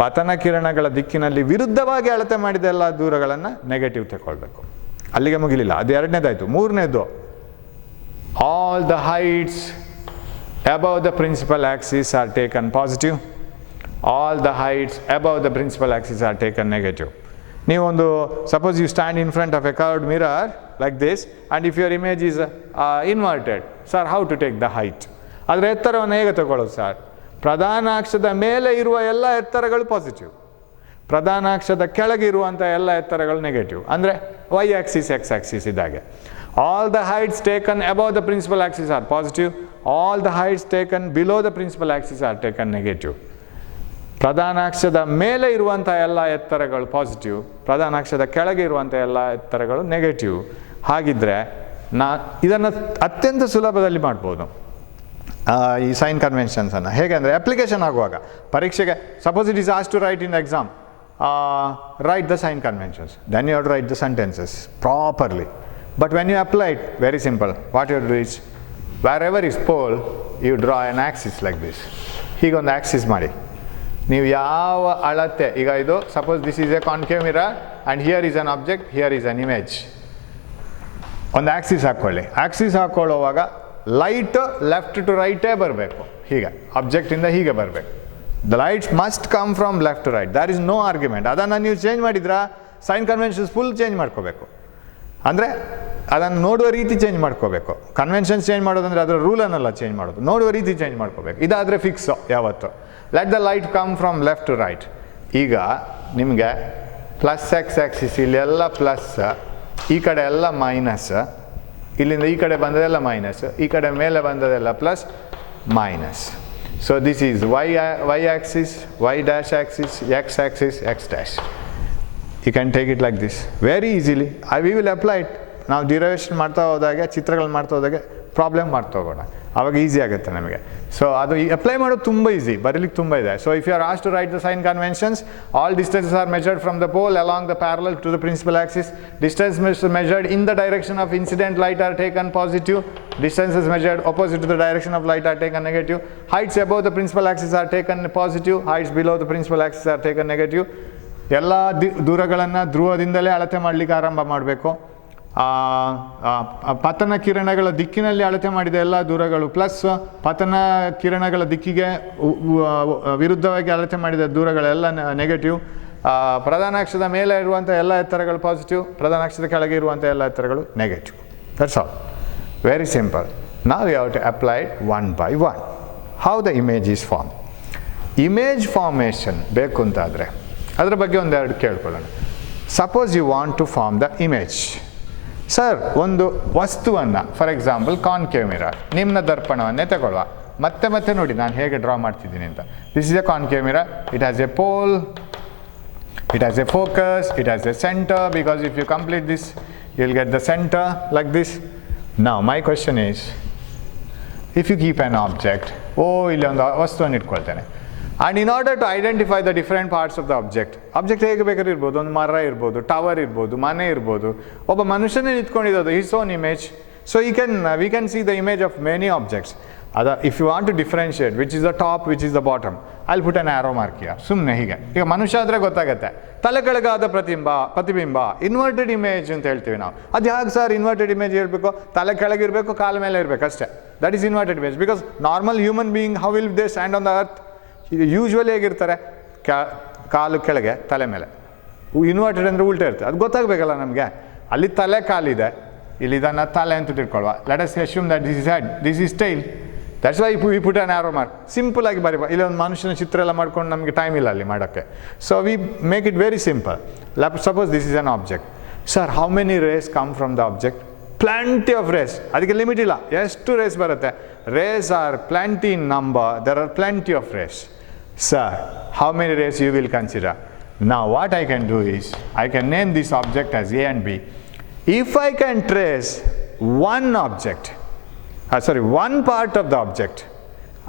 ಪತನ ಕಿರಣಗಳ ದಿಕ್ಕಿನಲ್ಲಿ ವಿರುದ್ಧವಾಗಿ ಅಳತೆ ಮಾಡಿದ ಎಲ್ಲ ದೂರಗಳನ್ನು ನೆಗೆಟಿವ್ ತಗೊಳ್ಬೇಕು. ಅಲ್ಲಿಗೆ ಮುಗಿಲಿಲ್ಲ, ಅದು ಎರಡನೇದಾಯಿತು. ಮೂರನೇದು, all the heights above the principal axis are taken positive, all the heights above the principal axis are taken negative. ನೀವೊಂದು suppose you stand in front of a curved mirror like this, and if your image is inverted, sir how to take the height? ಅದರ ಎತ್ತರವನ್ನು ಹೇಗೆ ತಗೊಳ್ಳೋದು sir? ಪ್ರಧಾನ ಅಕ್ಷದ ಮೇಲೆ ಇರುವ ಎಲ್ಲ ಎತ್ತರಗಳು ಪಾಸಿಟಿವ್, ಪ್ರಧಾನ ಅಕ್ಷದ ಕೆಳಗೆ ಇರುವಂಥ ಎಲ್ಲ ಎತ್ತರಗಳು ನೆಗೆಟಿವ್. ಅಂದರೆ ವೈ ಆಕ್ಸಿಸ್ ಎಕ್ಸ್ ಆಕ್ಸಿಸ್ ಇದ್ದಾಗೆ. All the heights taken above the principal axis are positive, all the heights taken below the principal axis are taken negative. ಪ್ರಧಾನ ಅಕ್ಷದ ಮೇಲೆ ಇರುವಂಥ ಎಲ್ಲ ಎತ್ತರಗಳು ಪಾಸಿಟಿವ್, ಪ್ರಧಾನ ಅಕ್ಷದ ಕೆಳಗೆ ಇರುವಂಥ ಎಲ್ಲ ಎತ್ತರಗಳು ನೆಗೆಟಿವ್. ಹಾಗಿದ್ರೆ ಇದನ್ನು ಅತ್ಯಂತ ಸುಲಭದಲ್ಲಿ ಮಾಡ್ಬೋದು ಈ ಸೈನ್ ಕನ್ವೆನ್ಷನ್ಸನ್ನು. ಹೇಗೆ ಅಂದರೆ ಅಪ್ಲಿಕೇಶನ್ ಆಗುವಾಗ ಪರೀಕ್ಷೆಗೆ, suppose it is ask to write in exam, write the sign conventions, then you have to write the sentences properly. But when you apply it, very simple. What you do is, wherever is pole, you draw an axis like this. ಹೀಗೊಂದು axis ಮಾಡಿ. ನೀವು ಯಾವ ಅಳತೆ, ಈಗ ಇದು suppose this is a concave mirror and here is an object, here is an image. ಒಂದು axis ಹಾಕ್ಕೊಳ್ಳಿ. Axis ಹಾಕ್ಕೊಳ್ಳುವಾಗ ಲೈಟ್ ಲೆಫ್ಟ್ ಟು ರೈಟೇ ಬರಬೇಕು. ಹೀಗೆ ಆಬ್ಜೆಕ್ಟಿಂದ ಹೀಗೆ ಬರಬೇಕು. The lights must come from left to right, there is no argument. ಅದನ್ನು ನೀವು ಚೇಂಜ್ ಮಾಡಿದ್ರೆ ಸೈನ್ ಕನ್ವೆನ್ಷನ್ಸ್ ಫುಲ್ ಚೇಂಜ್ ಮಾಡ್ಕೋಬೇಕು. ಅಂದರೆ ಅದನ್ನು ನೋಡುವ ರೀತಿ ಚೇಂಜ್ ಮಾಡ್ಕೋಬೇಕು. ಕನ್ವೆನ್ಷನ್ಸ್ ಚೇಂಜ್ ಮಾಡೋದಂದರೆ ಅದರ ರೂಲನ್ನೆಲ್ಲ ಚೇಂಜ್ ಮಾಡೋದು, ನೋಡುವ ರೀತಿ ಚೇಂಜ್ ಮಾಡ್ಕೋಬೇಕು. ಇದಾದರೆ ಫಿಕ್ಸು ಯಾವತ್ತು. Let the light come from left to right. ಈಗ ನಿಮಗೆ ಪ್ಲಸ್ ಎಕ್ಸ್ ಆ್ಯಕ್ಸಿಸ್ ಇಲ್ಲೆಲ್ಲ ಪ್ಲಸ್, ಈ ಕಡೆ ಎಲ್ಲ ಮೈನಸ್, ಇಲ್ಲಿಂದ ಈ ಕಡೆ ಬಂದದೆಲ್ಲ ಮೈನಸ್, ಈ ಕಡೆ ಮೇಲೆ ಬಂದದೆಲ್ಲ plus minus. So this is Y axis, Y dash axis, X axis, X dash. You can take it like this very easily. We will apply it. ನಾವು ಡಿರೈವೇಷನ್ ಮಾಡ್ತಾ ಹೋದಾಗೆ, ಚಿತ್ರಗಳು ಮಾಡ್ತಾ ಹೋದಾಗೆ ಪ್ರಾಬ್ಲಮ್ ಮಾಡ್ತಾ ಹೋಗೋಣ, ಆವಾಗ ಈಸಿ ಆಗುತ್ತೆ ನಮಗೆ. ಸೊ ಅದು ಅಪ್ಲೈ ಮಾಡೋದು ತುಂಬ ಈಸಿ, ಬರೀಲಿಕ್ಕೆ ತುಂಬ ಇದೆ. So if you are asked to write the sign conventions, all distances are measured from the pole along the parallel to the principal axis. Distance measured in the direction of incident light are taken positive. Distances measured opposite to the direction of light are taken negative. Heights above the principal axis are taken positive. Heights below the principal axis are taken negative. ಎಲ್ಲ ದೂರಗಳನ್ನು ಧ್ರುವದಿಂದಲೇ ಅಳತೆ ಮಾಡಲಿಕ್ಕೆ ಆರಂಭ ಮಾಡಬೇಕು. ಪತನ ಕಿರಣಗಳ ದಿಕ್ಕಿನಲ್ಲಿ ಅಳತೆ ಮಾಡಿದ ಎಲ್ಲ ದೂರಗಳು ಪ್ಲಸ್, ಪತನ ಕಿರಣಗಳ ದಿಕ್ಕಿಗೆ ವಿರುದ್ಧವಾಗಿ ಅಳತೆ ಮಾಡಿದ ದೂರಗಳೆಲ್ಲ ನೆಗೆಟಿವ್. ಪ್ರಧಾನ ಅಕ್ಷದ ಮೇಲೆ ಇರುವಂಥ ಎಲ್ಲ ಎತ್ತರಗಳು ಪಾಸಿಟಿವ್, ಪ್ರಧಾನ ಅಕ್ಷದ ಕೆಳಗೆ ಇರುವಂಥ ಎಲ್ಲ ಎತ್ತರಗಳು negative. That's all. Very simple. ನಾವು you have to apply one by one. How the image is form. Image formation ಬೇಕು ಅಂತಾದರೆ ಅದರ ಬಗ್ಗೆ ಒಂದೆರಡು ಕೇಳ್ಕೊಳ್ಳೋಣ. Suppose you want to form the image. Sir, ಒಂದು ವಸ್ತುವನ್ನು, ಫಾರ್ ಎಕ್ಸಾಂಪಲ್ ಕಾನ್ಕೇವ್ ಮಿರರ್, ನಿಮ್ನ ದರ್ಪಣವನ್ನೇ ತಗೊಳ್ಳುವ. ಮತ್ತೆ ನೋಡಿ ನಾನು ಹೇಗೆ ಡ್ರಾ ಮಾಡ್ತಿದ್ದೀನಿ ಅಂತ. This is a concave mirror. It has a pole, it has a focus, it has a center, because if you complete this you will get the center like this. Now my question is, if you keep an object, ಇಲ್ಲಿ ಒಂದು ವಸ್ತುವನ್ನು ಇಟ್ಕೊಳ್ತೇನೆ. And in order to identify the different parts of the object ಹೇಗೆ ಬೇಕಾದ್ರೂ ಇರ್ಬೋದು, ಒಂದು ಮರ ಇರ್ಬೋದು, ಟವರ್ ಇರ್ಬೋದು, ಮನೆ ಇರ್ಬೋದು, ಒಬ್ಬ ಮನುಷ್ಯನೇ ನಿಂತ್ಕೊಂಡಿರೋದು, his own image. So we can see the image of many objects. If you want to differentiate which is the top, which is the bottom, ಅಲ್ಲಿ put an arrow mark here. ಸುಮ್ಮನೆ ಹೀಗೆ. ಈಗ ಮನುಷ್ಯ ಆದರೆ ಗೊತ್ತಾಗುತ್ತೆ, ತಲೆ ಕೆಳಗಾದ ಪ್ರತಿಬಿಂಬ ಇನ್ವರ್ಟೆಡ್ ಇಮೇಜ್ ಅಂತ ಹೇಳ್ತೀವಿ ನಾವು. ಅದು ಯಾಕೆ ಸರ್ ಇನ್ವರ್ಟೆಡ್ ಇಮೇಜ್ ಇರಬೇಕು? ತಲೆ ಕೆಳಗಿರಬೇಕು, ಕಾಲ ಮೇಲೆ ಇರಬೇಕು ಅಷ್ಟೇ. That is inverted image. Because normal human being, how will they stand on the earth? Usually ಹೇಗಿರ್ತಾರೆ, ಕಾಲು ಕೆಳಗೆ ತಲೆ ಮೇಲೆ. ಇನ್ವರ್ಟೆಡ್ ಅಂದರೆ ಉಲ್ಟಾ ಇರ್ತದೆ. ಅದು ಗೊತ್ತಾಗಬೇಕಲ್ಲ ನಮಗೆ. ಅಲ್ಲಿ ತಲೆ ಕಾಲಿದೆ, ಇಲ್ಲಿ ಇದನ್ನು ತಲೆ ಅಂತ ತಿಳ್ಕೊಳ್ಳುವ. Let us assume that this is head, this is tail. That's why we put on arrow mark. Simple ಆಗಿ ಬರೀ, ಇಲ್ಲಿ ಒಂದು ಮನುಷ್ಯನ ಚಿತ್ರ ಎಲ್ಲ ಮಾಡ್ಕೊಂಡು ನಮಗೆ ಟೈಮ್ ಇಲ್ಲ ಅಲ್ಲಿ ಮಾಡೋಕ್ಕೆ. So we make it very simple. Suppose this is an object. Sir how many rays come from the object? Plenty of rays. ಅದಕ್ಕೆ ಲಿಮಿಟ್ ಇಲ್ಲ, ಎಷ್ಟು ರೇಸ್ ಬರುತ್ತೆ. Rays are plenty in number, there are plenty of rays. Sir how many rays you will consider? Now what I can do is, I can name this object as A and B. If I can trace one object, one part of the object,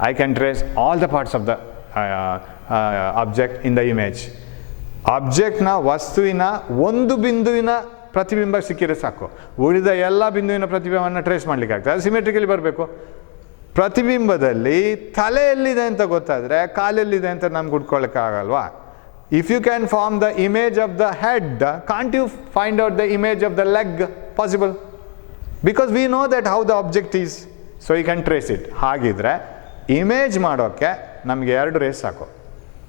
I can trace all the parts of the object in the image. ಆಬ್ಜೆಕ್ಟ್ನ ವಸ್ತುವಿನ ಒಂದು ಬಿಂದುವಿನ ಪ್ರತಿಬಿಂಬ ಸಿಕ್ಕಿದ್ರೆ ಸಾಕು, ಉಳಿದ ಎಲ್ಲ ಬಿಂದುವಿನ ಪ್ರತಿಬಿಂಬವನ್ನು trace ಮಾಡಲಿಕ್ಕೆ ಆಗ್ತದೆ. ಅದು ಸಿಮೆಟ್ರಿಕಲಿ ಬರಬೇಕು. ಪ್ರತಿಬಿಂಬದಲ್ಲಿ ತಲೆ ಎಲ್ಲಿದೆ ಅಂತ ಗೊತ್ತಾದರೆ ಕಾಲೆಲ್ಲಿದೆ ಅಂತ ನಮ್ಗೆ ಹುಡ್ಕೊಳ್ಳೋಕ್ಕಾಗಲ್ವಾ? If you can form the image of the head, can't you find out the image of the leg? Possible. Because we know that how the object is. So you can trace it. ಹಾಗಿದ್ರೆ image ಮಾಡೋಕ್ಕೆ ನಮಗೆ 2 rays ಸಾಕು,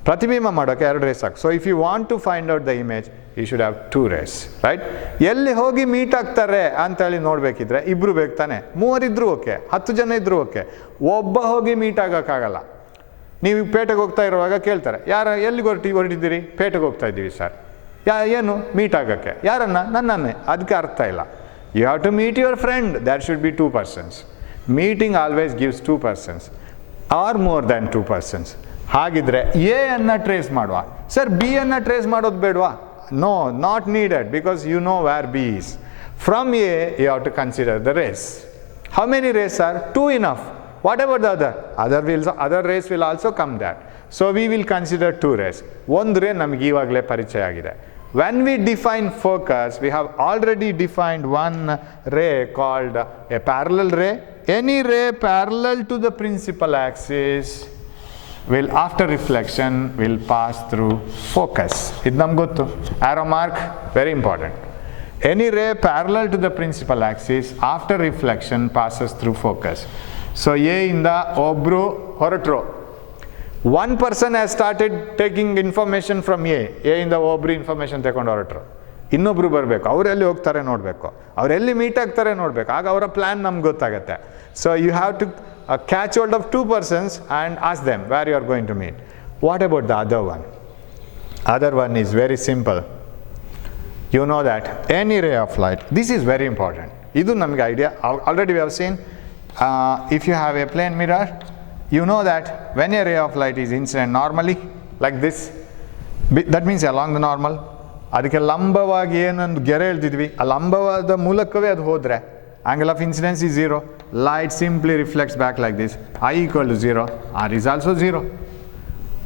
ಪ್ರತಿಬಿಂಬ ಮಾಡೋಕ್ಕೆ 2 rays ಸಾಕು. So if you want to find out the image you should have 2 rays, right? ಎಲ್ಲಿ ಹೋಗಿ meet ಆಗ್ತಾರೆ ಅಂತೇಳಿ ನೋಡಬೇಕಿದ್ರೆ ಇಬ್ಬರು ಬೇಕು ತಾನೆ. 3 ಇದ್ರೂ ಓಕೆ, 10 ಜನ ಇದ್ರೂ ಓಕೆ. ಒಬ್ಬ ಹೋಗಿ ಮೀಟ್ ಆಗೋಕ್ಕಾಗಲ್ಲ. ನೀವು ಪೇಟೆಗೆ ಹೋಗ್ತಾ ಇರುವಾಗ ಕೇಳ್ತಾರೆ, ಎಲ್ಲಿಗೆ ಹೊರಟಿದ್ದೀರಿ? ಪೇಟೆಗೆ ಹೋಗ್ತಾ ಇದ್ದೀವಿ ಸರ್. ಏನು? ಮೀಟ್ ಆಗೋಕ್ಕೆ. ಯಾರನ್ನ? ನನ್ನನ್ನೇ. ಅದಕ್ಕೆ ಅರ್ಥ ಇಲ್ಲ. You have to meet your friend. That should be 2 persons. Meeting always gives 2 persons or more than 2 persons. ಹಾಗಿದ್ರೆ ಎ ಅನ್ನು ಟ್ರೇಸ್ ಮಾಡುವ. ಸರ್ ಬಿ ಅನ್ನು ಟ್ರೇಸ್ ಮಾಡೋದು ಬೇಡವಾ? No, not needed, because you know where B is. From A you have to consider the rays. How many rays are? 2 enough. What about the other? Other rays will also come there. So we will consider 2 rays. ಒಂದು ರೇ ನಮಗೆ ಈವಾಗಲೇ ಪರಿಚಯ ಆಗಿದೆ. When we define focus, we have already defined one ray called a parallel ray. Any ray parallel to the principal axis will, after reflection, will pass through focus. ಇದು ನಮ್ಗೆ ಗೊತ್ತು. Arrow mark, very important. Any ray parallel to the principal axis after reflection passes through focus. So A ಇಂದ ಒಬ್ಬರು ಹೊರಟರು. 1 person has started taking information from A ಇಂದ ಒಬ್ಬರು information ತಗೊಂಡು ಹೊರಟರು. ಇನ್ನೊಬ್ರು ಬರಬೇಕು, ಅವರೆಲ್ಲಿ ಹೋಗ್ತಾರೆ ನೋಡಬೇಕು, ಅವರೆಲ್ಲಿ ಮೀಟ್ ಆಗ್ತಾರೆ ನೋಡಬೇಕು. ಆಗ ಅವರ ಪ್ಲ್ಯಾನ್ ನಮ್ಗೆ ಗೊತ್ತಾಗುತ್ತೆ. So you have to catch hold of 2 persons and ask them where you are going to meet. What about the other one? Other one is very simple. You know that any ray of light, this is very important. ಇದು ನಮಗೆ idea already we have seen. If you have a plane mirror, you know that when a ray of light is incident normally like this, that means along the normal, ಅದಕ್ಕೆ ಲಂಬವಾಗಿ ಏನೊಂದು ಗೆರೆ ಎಳ್ತಿದ್ವಿ, ಆ ಲಂಬವಾದ ಮೂಲಕವೇ ಅದು ಹೋದರೆ angle of incidence is 0. Light simply reflects back like this. I equal to 0, R is also 0.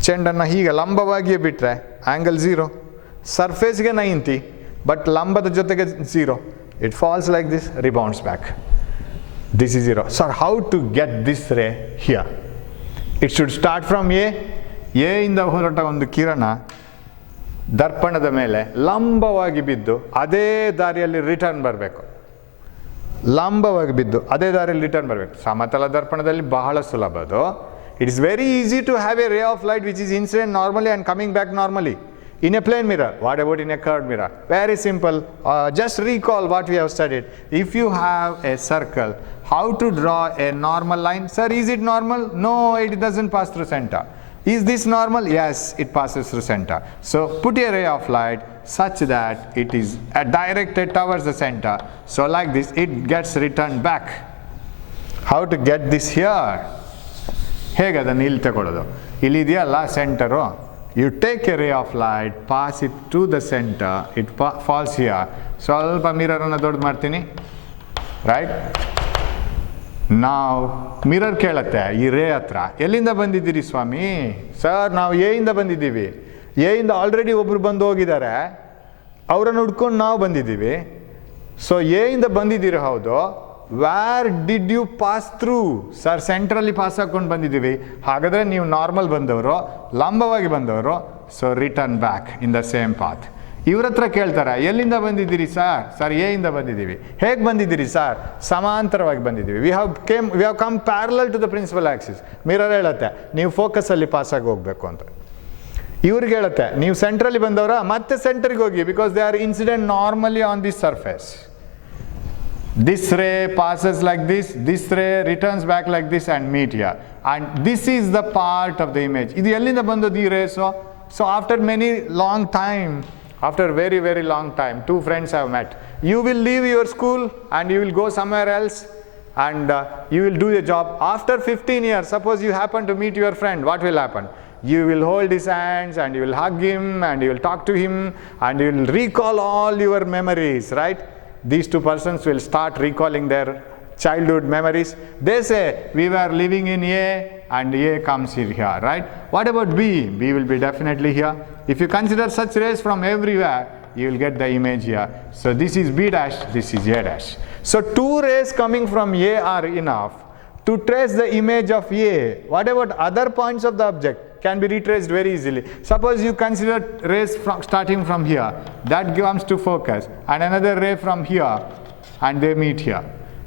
ಚೆಂಡನ್ನು ಹೀಗೆ ಲಂಬವಾಗಿಯೇ ಬಿಟ್ಟರೆ ಆ್ಯಂಗಲ್ 0, ಸರ್ಫೇಸ್ಗೆ 90, ಬಟ್ ಲಂಬದ ಜೊತೆಗೆ 0. It falls like this, rebounds back. This is 0. So how to get this ray here? It should start from A. A ಇಂದ ಹೊರಟ ಒಂದು ಕಿರಣ ದರ್ಪಣದ ಮೇಲೆ ಲಂಬವಾಗಿ ಬಿದ್ದು ಅದೇ ದಾರಿಯಲ್ಲಿ ರಿಟರ್ನ್ ಬರಬೇಕು. ಲಂಬವಾಗಿ ಬಿದ್ದು ಅದೇ ದಾರಿಯಲ್ಲಿ ರಿಟರ್ನ್ ಬರಬೇಕು. ಸಮತಲ ದರ್ಪಣದಲ್ಲಿ ಬಹಳ ಸುಲಭ ಅದು. It is very easy to have a ray of light which is incident normally and coming back normally. In a plane mirror, what about in a curved mirror? Very simple. Just recall what we have studied. If you have a circle, how to draw a normal line? Sir, is it normal? No, it doesn't pass through center. Is this normal? Yes, it passes through center. So put a ray of light such that it is directed towards the center. So like this, it gets returned back. How to get this here? ಹೇಗೆ ಅದನ್ನು ಇಲ್ಲಿ ತಗೊಳ್ಳೋದು? ಇಲ್ಲಿ ಇದೆಯಲ್ಲ centre. You take a ray of light, pass it to the center, it falls here. ಸ್ವಲ್ಪ ಮಿರರನ್ನು ದೊಡ್ಡದು ಮಾಡ್ತೀನಿ, right? ನಾವು ಮಿರರ್ ಕೇಳುತ್ತೆ ಈ ರೇ ಹತ್ರ, ಎಲ್ಲಿಂದ ಬಂದಿದ್ದೀರಿ ಸ್ವಾಮಿ? ಸರ್ ನಾವು ಎ ಇಂದ ಬಂದಿದ್ದೀವಿ. ಎ ಇಂದ ಆಲ್ರೆಡಿ ಒಬ್ರು ಬಂದು ಹೋಗಿದ್ದಾರೆ, ಅವರನ್ನು ಹುಡ್ಕೊಂಡು ನಾವು ಬಂದಿದ್ದೀವಿ. ಸೊ ಎ ಇಂದ ಬಂದಿದ್ದೀರಿ, ಹೌದು. Where did you pass through? Sir ಸೆಂಟ್ರಲ್ಲಿ ಪಾಸ್ ಹಾಕ್ಕೊಂಡು ಬಂದಿದ್ದೀವಿ. ಹಾಗಾದರೆ ನೀವು ನಾರ್ಮಲ್ ಬಂದವರು, ಲಂಬವಾಗಿ ಬಂದವರು. So return back in the same path. ಇವ್ರ ಹತ್ರ ಕೇಳ್ತಾರೆ, ಎಲ್ಲಿಂದ ಬಂದಿದ್ದೀರಿ ಸರ್? ಸರ್ ಎ ಇಂದ ಬಂದಿದ್ದೀವಿ. ಹೇಗೆ ಬಂದಿದ್ದೀರಿ ಸರ್? ಸಮಾಂತರವಾಗಿ ಬಂದಿದ್ದೀವಿ. We have come parallel to the principal axis. Mirror ಹೇಳುತ್ತೆ ನೀವು ಫೋಕಸಲ್ಲಿ ಪಾಸಾಗಿ ಹೋಗಬೇಕು ಅಂತ. ಇವ್ರಿಗೆ ಹೇಳುತ್ತೆ ನೀವು ಸೆಂಟ್ರಲ್ಲಿ ಬಂದವರ ಮತ್ತೆ ಸೆಂಟರ್ಗೆ ಹೋಗಿ, because they are incident normally on this surface. This ray passes like this ray returns back like this and meet here. And this is the part of the image. ಇದು ಎಲ್ಲಿಂದ ಬಂದದ್ದು ಈ race? So after many long time, after very, very long time, two friends have met. You will leave your school and you will go somewhere else and you will do your job. After 15 years, suppose you happen to meet your friend, what will happen? You will hold his hands and you will hug him and you will talk to him and you will recall all your memories, right? These two persons will start recalling their childhood memories. They say, we were living in A and A comes here, right? What about B? B will be definitely here. If you consider such rays from everywhere, you will get the image here. So this is B dash, this is A dash. So two rays coming from A are enough to trace the image of A. What about other points of the object? Can be retraced very easily. Suppose you consider rays starting from here, that comes to focus, and another ray from here, and they meet here.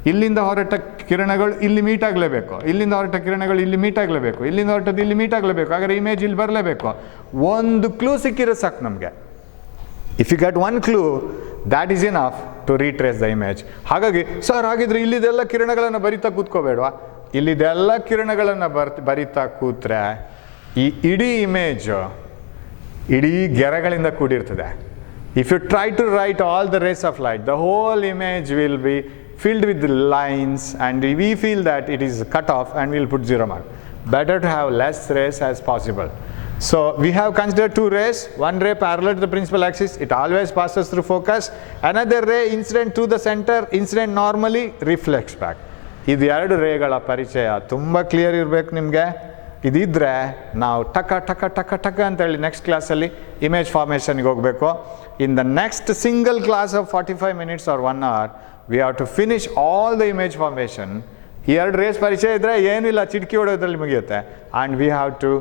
ಇಲ್ಲಿಂದ ಹೊರಟ ಕಿರಣಗಳು ಇಲ್ಲಿ meet ಆಗಲೇಬೇಕು, ಇಲ್ಲಿಂದ ಹೊರಟ ಕಿರಣಗಳು ಇಲ್ಲಿ meet ಆಗಲೇಬೇಕು, ಇಲ್ಲಿಂದ ಹೊರಟದ್ದು ಇಲ್ಲಿ ಮೀಟ್ ಆಗಲೇಬೇಕು, ಹಾಗಾದ್ರೆ ಇಮೇಜ್ ಇಲ್ಲಿ ಬರಲೇಬೇಕು. ಒಂದು ಕ್ಲೂ ಸಿಕ್ಕಿರೋ ಸಾಕು ನಮಗೆ. If you get one clue, that is enough to retrace the image. ಹಾಗಾಗಿ ಸರ್ ಹಾಗಿದ್ರೆ ಇಲ್ಲಿದೆಲ್ಲ ಕಿರಣಗಳನ್ನು ಬರಿತಾ ಕೂತ್ಕೋಬೇಡವಾ? ಇಲ್ಲಿದೆಲ್ಲ ಕಿರಣಗಳನ್ನು ಬರಿತಾ ಕೂತ್ರೆ ಈ ಇಡೀ ಇಮೇಜು ಇಡೀ ಗೆರೆಗಳಿಂದ ಕೂಡಿರ್ತದೆ. If you try to write all the rays of light, the whole image will be filled with lines and we feel that it is cut off and we'll put 0 mark. Better to have less rays as possible. So we have considered two rays, one ray parallel to the principal axis, it always passes through focus, another ray incident to the center, incident normally reflects back. ಇದು ಎರಡು ರೇಗಳ ಪರಿಚಯ ತುಂಬ clear ಇರಬೇಕು ನಿಮಗೆ. ಇದಿದ್ರೆ ನಾವು ಟಕ ಟಕ ಟಕ ಟಕ ಅಂತೇಳಿ ನೆಕ್ಸ್ಟ್ ಕ್ಲಾಸಲ್ಲಿ ಇಮೇಜ್ ಫಾರ್ಮೇಷನ್ಗೆ ಹೋಗಬೇಕು. In the next single class of 45 minutes or 1 hour, we have to finish all the image formation. ಎರಡು ರೇಸ್ ಪರಿಚಯ ಇದ್ದರೆ ಏನಿಲ್ಲ, ಚಿಟಕಿ ಹೊಡೋದ್ರಲ್ಲಿ ಮುಗಿಯುತ್ತೆ. And we have to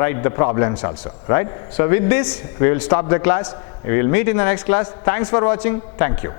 write the problems also, right? So with this, we will stop the class. We will meet in the next class. Thanks for watching. Thank you.